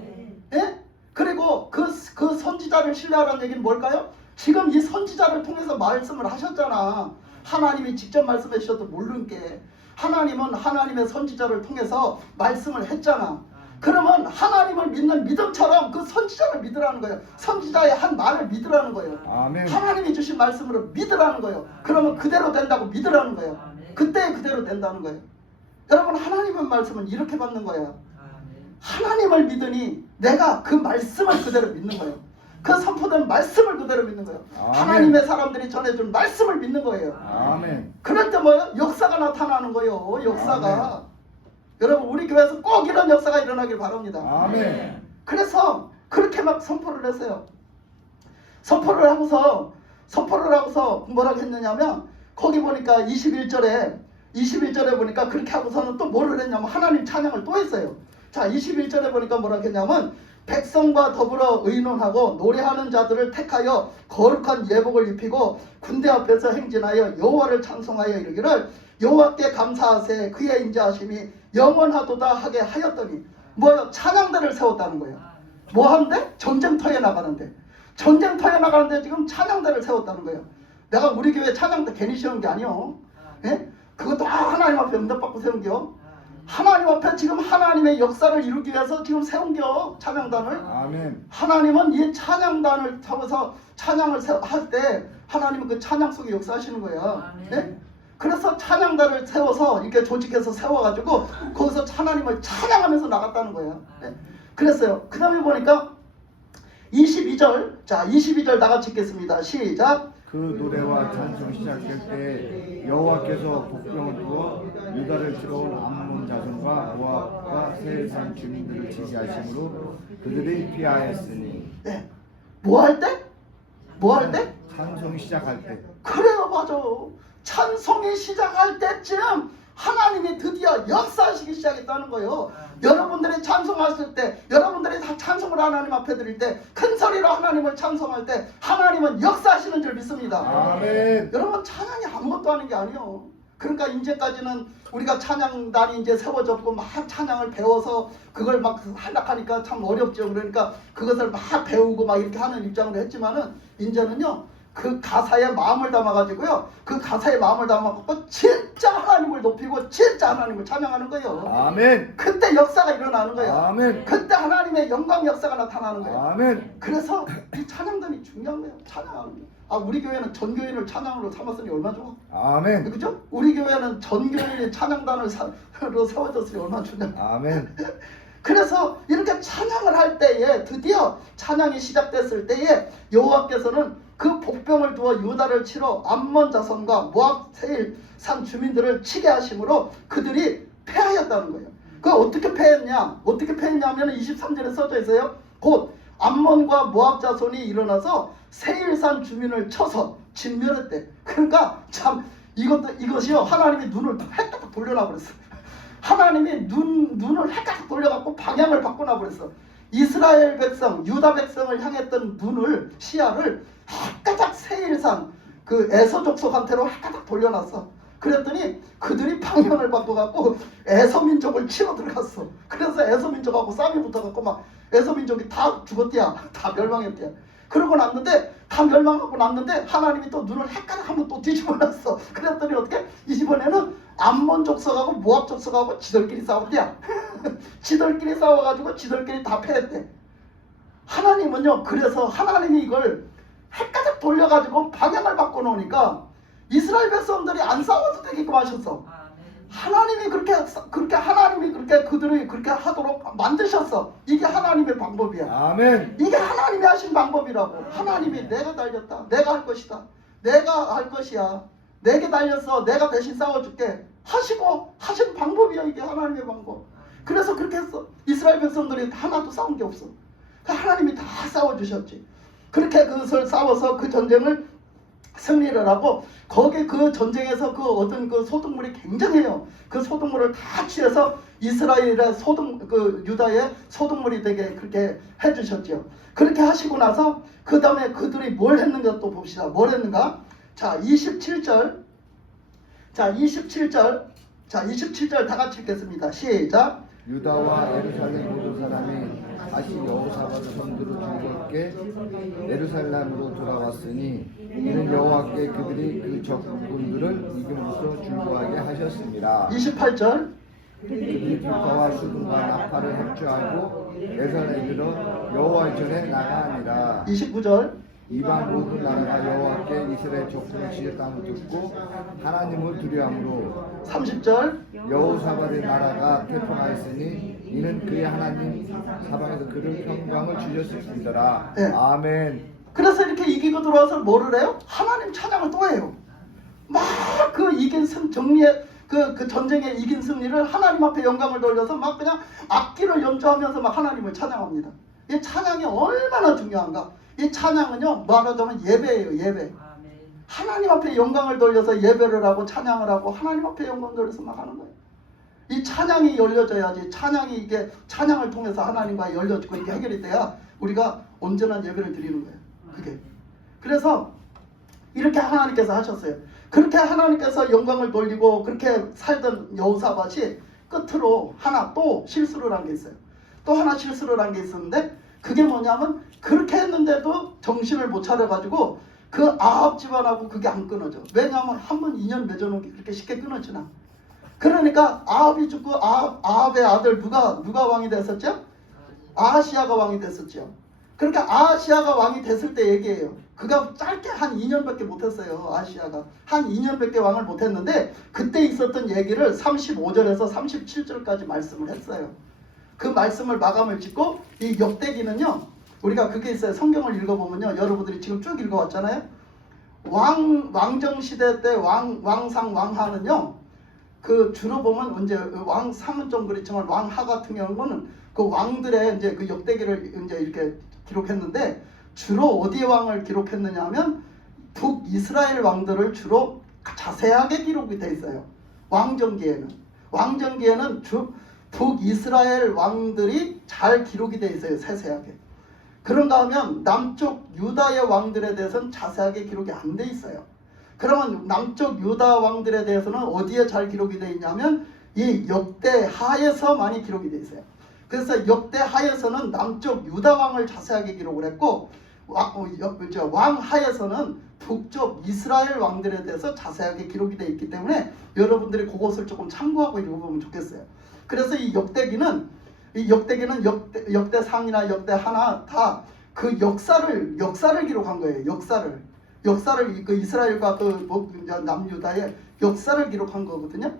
예? 그리고 그 선지자를 신뢰하라는 얘기는 뭘까요? 지금 이 선지자를 통해서 말씀을 하셨잖아. 하나님이 직접 말씀해 주셔도 모르는 게 하나님은 하나님의 선지자를 통해서 말씀을 했잖아. 그러면 하나님을 믿는 믿음처럼 그 선지자를 믿으라는 거예요. 선지자의 한 말을 믿으라는 거예요. 아멘. 하나님이 주신 말씀으로 믿으라는 거예요. 그러면 그대로 된다고 믿으라는 거예요. 그때 그대로 된다는 거예요. 여러분 하나님의 말씀은 이렇게 받는 거예요. 하나님을 믿으니 내가 그 말씀을 그대로 믿는 거예요. 그 선포된 말씀을 그대로 믿는 거예요. 아멘. 하나님의 사람들이 전해준 말씀을 믿는 거예요. 아멘. 그럴 때 뭐예요? 역사가 나타나는 거예요. 역사가. 아멘. 여러분 우리 교회에서 꼭 이런 역사가 일어나길 바랍니다. 아멘. 그래서 그렇게 막 선포를 했어요. 선포를 하고서 뭐라고 했느냐면 거기 보니까 21절에 보니까 그렇게 하고서는 또 뭐를 했냐면 하나님 찬양을 또 했어요. 자 21절에 보니까 뭐라고 했냐면 백성과 더불어 의논하고 노래하는 자들을 택하여 거룩한 예복을 입히고 군대 앞에서 행진하여 여호와를 찬송하여 이르기를 여호와께 감사하세 그의 인자하심이 영원하도다 하게 하였더니 뭐요? 찬양대를 세웠다는 거예요. 뭐 하는데? 전쟁터에 나가는데 지금 찬양대를 세웠다는 거예요. 내가 우리 교회 찬양대 괜히 세운 게 아니요. 예? 그것도 하나님 앞에 응답받고 세운겨. 하나님 앞에 지금 하나님의 역사를 이루기 위해서 지금 세운겨 찬양단을. 아멘. 하나님은 이 찬양단을 세워서 찬양을 할 때 하나님은 그 찬양 속에 역사하시는 거야. 예? 그래서 찬양단을 세워서 이렇게 조직해서 세워가지고 거기서 하나님을 찬양하면서 나갔다는 거야. 예? 그랬어요. 그 다음에 보니까 22절, 자 22절 다 같이 읽겠습니다. 시작. 그 노래와 찬송 시작될 때 여호와께서 복병을 두어 유다를 들어온 암몬 자손과 모압과 세일산 주민들을 치게 하심으로 그들이 피하였으니. 네. 뭐 할 때? 뭐 할 때? 찬송이 시작할 때. 그래요, 맞아. 찬송이 시작할 때쯤 하나님이 드디어 역사하시기 시작했다는 거예요. 여러분들이 찬송하실 때, 여러분들이 다 찬송을 하나님 앞에 드릴 때, 큰 소리로 하나님을 찬송할 때 하나님은 역사하시는 줄 믿습니다. 아멘. 여러분 찬양이 아무것도 하는 게 아니에요. 그러니까 이제까지는 우리가 찬양단이 이제 세워졌고 막 찬양을 배워서 그걸 막 하락하니까 참 어렵죠. 그러니까 그것을 막 배우고 막 이렇게 하는 입장으로 했지만은 이제는요. 그 가사에 마음을 담아가지고요. 그 가사에 마음을 담아갖고 진짜 하나님을 높이고 진짜 하나님을 찬양하는 거예요. 아멘. 그때 역사가 일어나는 거예요. 아멘. 그때 하나님의 영광 역사가 나타나는 거예요. 아멘. 그래서 이 찬양단이 중요한 거예요. 찬양하는 거예요. 아 우리 교회는 전 교인을 찬양으로 삼았으니 얼마나 좋아. 아멘. 그죠? 우리 교회는 전 교인이 찬양단으로 세워졌으니 얼마나 좋냐. 아멘. 그래서 이렇게 찬양을 할 때에 드디어 찬양이 시작됐을 때에 여호와께서는 그 복병을 두어 유다를 치러 암몬 자손과 모압 세일 산 주민들을 치게 하심으로 그들이 패하였다는 거예요. 그 어떻게 패했냐? 어떻게 패했냐면 23절에 써져 있어요. 곧 암몬과 모압 자손이 일어나서 세일산 주민을 쳐서 진멸했대. 그러니까 참 이것이요 하나님이 눈을 헷딱 돌려놔 버렸어. 하나님이 눈을 헷딱 돌려갖고 방향을 바꿔놔 버렸어. 이스라엘 백성, 유다 백성을 향했던 눈을 시야를 헷가닥 세일산 그 에서 족속한테로 헷가닥 돌려놨어. 그랬더니 그들이 방향을 바꿔갖고 에서 민족을 치러 들어갔어. 그래서 에서 민족하고 싸움이 붙어갖고 막 에서 민족이 다 죽었대야. 다 멸망했대야. 그러고 났는데 다 멸망하고 났는데 하나님이 또 눈을 헷가닥 한번 또 뒤집어놨어. 그랬더니 어떻게? 이번에는 암몬 족속하고 모압 족속하고 지들끼리 싸웠대야. 지들끼리 싸워가지고 지들끼리 다 패했대. 하나님은요 그래서 하나님이 이걸 헷가닥 돌려가지고 방향을 바꿔놓으니까 이스라엘 백성들이 안 싸워도 되게끔 하셨어. 하나님이 그렇게 하나님이 그렇게 그들이 그렇게 하도록 만드셨어. 이게 하나님의 방법이야. 아멘. 이게 하나님이 하신 방법이라고. 하나님이 내가 달렸다. 내가 할 것이다. 내가 할 것이야. 내게 달렸어. 내가 대신 싸워줄게. 하시고 하신 방법이야. 이게 하나님의 방법. 그래서 그렇게 했어. 이스라엘 백성들이 하나도 싸운 게 없어. 하나님이 다 싸워주셨지. 그렇게 그것을 싸워서 그 전쟁을 승리를 하고 거기 그 전쟁에서 그 얻은 그 소득물이 굉장해요. 그 소득물을 다 취해서 이스라엘의 그 유다의 소득물이 되게 그렇게 해주셨죠. 그렇게 하시고 나서 그 다음에 그들이 뭘 했는가 또 봅시다. 뭘 했는가? 자 27절 자 27절 다 같이 읽겠습니다. 시작. 유다와 예루살렘 모든 사람이 다시 여호사밧을 손들어 즐겁게 예루살렘으로 돌아왔으니 이는 여호와께 그들이 그 적군들을 이김으로써 즐거워하게 하셨습니다. 28절 그들이 비파와 수금과 나팔을 합주하고 예루살렘으로 여호와 전에 나가니라. 29절 이방 모든 나라가 여호와께 이스라엘 족속을 지었다는 듣고 하나님을 두려함으로 30절 여호사밧의 나라가 태평하였으니 이는 그의 하나님 사방에서 그를 평강을 주셨음이더라. 네. 아멘. 그래서 이렇게 이기고 들어와서 뭐를 해요? 하나님 찬양을 또 해요. 막 그 이긴 정리의 그 전쟁에 이긴 승리를 하나님 앞에 영광을 돌려서 막 그냥 악기를 연주하면서 막 하나님을 찬양합니다. 이 찬양이 얼마나 중요한가? 이 찬양은요, 말하자면 예배예요, 예배. 하나님 앞에 영광을 돌려서 예배를 하고 찬양을 하고 하나님 앞에 영광을 돌려서 막 하는 거예요. 이 찬양이 열려져야지, 찬양이 이게 찬양을 통해서 하나님과 열려지고 이게 해결이 돼야 우리가 온전한 예배를 드리는 거예요. 그게. 그래서 이렇게 하나님께서 하셨어요. 그렇게 하나님께서 영광을 돌리고 그렇게 살던 여호사밧이 끝으로 하나 또 실수를 한 게 있어요. 또 하나 실수를 한 게 있었는데 그게 뭐냐면 그렇게 했는데도 정신을 못 차려가지고 그 아합 집안하고 그게 안 끊어져. 왜냐하면 한 번 인연 맺어놓은 게 그렇게 쉽게 끊어지나. 그러니까 아합이 죽고 아합의 아들 누가 왕이 됐었죠? 아하시아가 왕이 됐었죠. 그러니까 아하시아가 왕이 됐을 때 얘기예요. 그가 짧게 한 2년밖에 못했어요. 아하시아가 한 2년밖에 왕을 못했는데 그때 있었던 얘기를 35절에서 37절까지 말씀을 했어요. 그 말씀을 마감을 짓고 이 역대기는요, 우리가 그게 있어요. 성경을 읽어보면요, 여러분들이 지금 쭉 읽어왔잖아요. 왕정 시대 때 왕상 왕하는요, 그 주로 보면 이제 왕상은 좀 그렇지만 왕하 같은 경우는 그 왕들의 이제 그 역대기를 이제 이렇게 기록했는데 주로 어디의 왕을 기록했느냐 하면 북이스라엘 왕들을 주로 자세하게 기록이 돼 있어요. 왕정기에는 북이스라엘 왕들이 잘 기록이 돼 있어요. 세세하게. 그런가 하면 남쪽 유다의 왕들에 대해서는 자세하게 기록이 안 돼 있어요. 그러면 남쪽 유다 왕들에 대해서는 어디에 잘 기록이 돼 있냐면 이 역대하에서 많이 기록이 돼 있어요. 그래서 역대하에서는 남쪽 유다 왕을 자세하게 기록을 했고 왕하에서는 북쪽 이스라엘 왕들에 대해서 자세하게 기록이 돼 있기 때문에 여러분들이 그것을 조금 참고하고 읽어보면 좋겠어요. 그래서 이 역대기는 역대상이나 역대하나 다 그 역사를 기록한 거예요. 역사를 그 이스라엘과 그 남유다의 역사를 기록한 거거든요.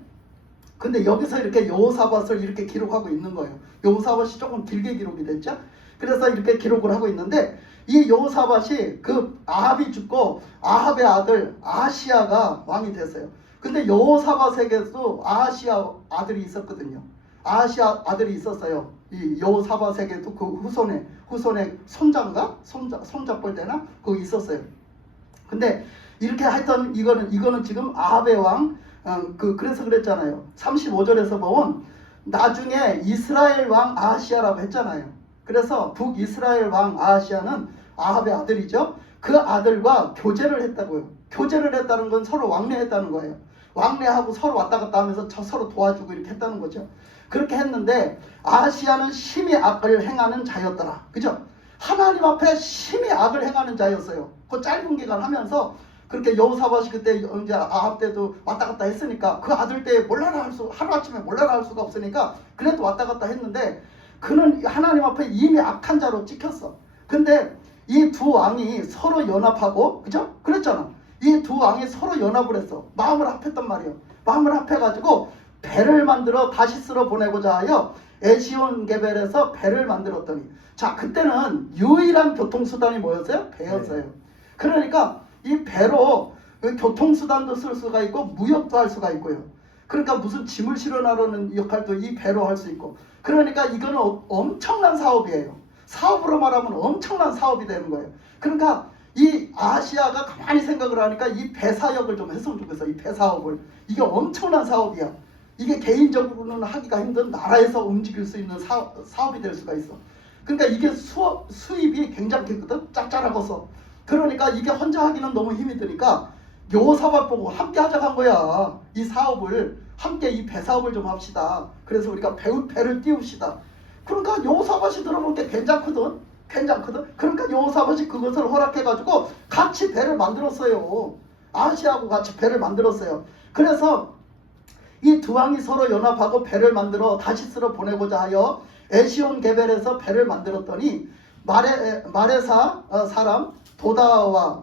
근데 여기서 이렇게 여호사밧을 이렇게 기록하고 있는 거예요. 여호사밧이 조금 길게 기록이 됐죠. 그래서 이렇게 기록을 하고 있는데 이 여호사밧이 그 아합이 죽고 아합의 아들 아하시아가 왕이 됐어요. 근데 여호사밧에게도 아하시아 아들이 있었거든요. 아하시아 아들이 있었어요. 이 여호사밧에게도 그 후손의 손잡을 때나 그거 있었어요. 근데 이렇게 하여튼 이거는 지금 아합의 왕 그래서 그랬잖아요. 35절에서 보면 나중에 이스라엘 왕 아하시아라고 했잖아요. 그래서 북이스라엘 왕 아하시아는 아합의 아들이죠. 그 아들과 교제를 했다고요. 교제를 했다는 건 서로 왕래했다는 거예요. 왕래하고 서로 왔다 갔다 하면서 서로 도와주고 이렇게 했다는 거죠. 그렇게 했는데 아하시아는 심히 악을 행하는 자였더라. 그죠? 하나님 앞에 심히 악을 행하는 자였어요. 그 짧은 기간 하면서 그렇게 여호사밧이 그때 이제 아합 때도 왔다 갔다 했으니까 그 아들 때 하루아침에 몰라라 할 수가 없으니까 그래도 왔다 갔다 했는데 그는 하나님 앞에 이미 악한 자로 찍혔어. 근데 이 두 왕이 서로 연합하고, 그죠? 그랬잖아. 이 두 왕이 서로 연합을 했어. 마음을 합했단 말이에요. 마음을 합해가지고 배를 만들어 다시스로 보내고자 하여 에시온 게벨에서 배를 만들었더니, 자, 그때는 유일한 교통수단이 뭐였어요? 배였어요. 그러니까 이 배로 교통수단도 쓸 수가 있고 무역도 할 수가 있고요. 그러니까 무슨 짐을 실어나르는 역할도 이 배로 할 수 있고, 그러니까 이거는 엄청난 사업이에요. 사업으로 말하면 엄청난 사업이 되는 거예요. 그러니까 이 아시아가 가만히 생각을 하니까 이 배 사역을 좀 했으면 좋겠어. 이 배 사업을. 이게 엄청난 사업이야. 이게 개인적으로는 하기가 힘든 나라에서 움직일 수 있는 사업이 될 수가 있어. 그러니까 이게 수입이 굉장했거든. 짭짤하고서. 그러니까 이게 혼자 하기는 너무 힘이 드니까 여호사밧 보고 함께 하자고 한 거야. 이 사업을 함께 이 배 사업을 좀 합시다. 그래서 우리가 배를 띄웁시다. 그러니까 여호사밧이 들어볼 게 괜찮거든. 그러니까 여호사밧이 그것을 허락해가지고 같이 배를 만들었어요. 아시아하고 같이 배를 만들었어요. 그래서 이 두 왕이 서로 연합하고 배를 만들어 다시스로 보내고자 하여 에시온 게벨에서 배를 만들었더니 마레사 사람 도다와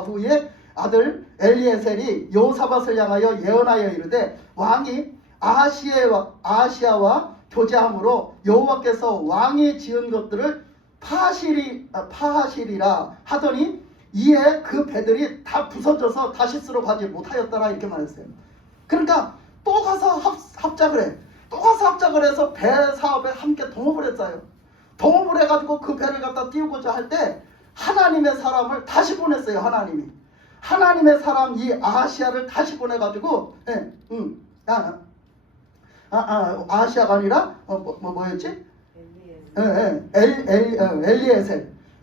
후의 아들 엘리에셀이 여호사밧을 향하여 예언하여 이르되 왕이 아하시아와 교제함으로 여호와께서 왕이 지은 것들을 파하시리라 하더니 이에 그 배들이 다 부서져서 다시스로 가지 못하였더라 이렇게 말했어요. 그러니까 또 가서 합작을 해. 또 가서 합작을 해서 배 사업에 함께 동업을 했어요. 동업을 해가지고 그 배를 갖다 띄우고자 할 때 하나님의 사람을 다시 보냈어요. 하나님의 사람 이 아하시아를 다시 보내가지고 아하시아가 아니라 뭐였지?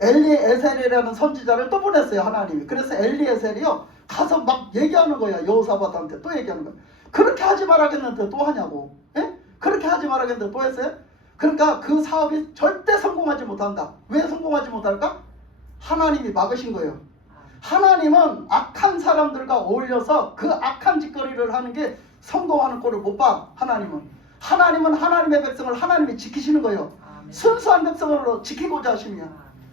엘리에셀이라는 선지자를 또 보냈어요. 하나님이. 그래서 엘리에셀이요 가서 막 얘기하는 거야. 여호사밧한테 또 얘기하는 거야. 그렇게 하지 말아야겠는데 또 하냐고. 그렇게 하지 말아야겠는데 또 했어요. 그러니까 그 사업이 절대 성공하지 못한다. 왜 성공하지 못할까? 하나님이 막으신 거예요. 하나님은 악한 사람들과 어울려서 그 악한 짓거리를 하는 게 성공하는 꼴을 못 봐. 하나님은 하나님의 백성을 하나님이 지키시는 거예요. 순수한 백성으로 지키고자 하심이야.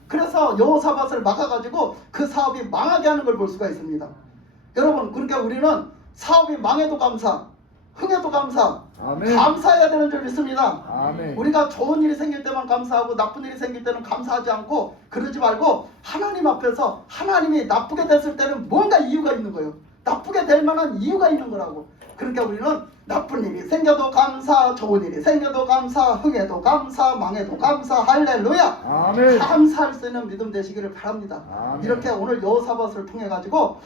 그래서 여호사밧을 막아가지고 그 사업이 망하게 하는 걸 볼 수가 있습니다. 여러분, 그러니까 우리는 사업이 망해도 감사, 흥해도 감사, 아멘. 감사해야 되는 줄 믿습니다. 아멘. 우리가 좋은 일이 생길 때만 감사하고 나쁜 일이 생길 때는 감사하지 않고 그러지 말고 하나님 앞에서 하나님이 나쁘게 됐을 때는 뭔가 이유가 있는 거예요. 나쁘게 될 만한 이유가 있는 거라고. 그러니까 우리는 나쁜 일이 생겨도 감사, 좋은 일이 생겨도 감사, 흥해도 감사, 망해도 감사, 할렐루야. 아멘. 감사할 수 있는 믿음 되시기를 바랍니다. 아멘. 이렇게 오늘 여호사밧을 통해 가지고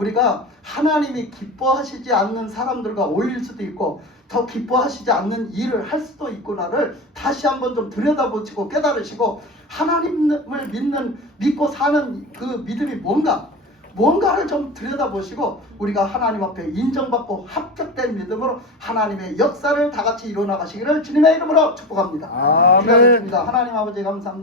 우리가 하나님이 기뻐하시지 않는 사람들과 어울릴 수도 있고 더 기뻐하시지 않는 일을 할 수도 있구나를 다시 한번 좀 들여다보시고 깨달으시고 하나님을 믿고 사는 그 믿음이 뭔가를 좀 들여다보시고 우리가 하나님 앞에 인정받고 합격된 믿음으로 하나님의 역사를 다 같이 이루어나가시기를 주님의 이름으로 축복합니다. 아멘. 기도하겠습니다. 하나님 아버지 감사합니다.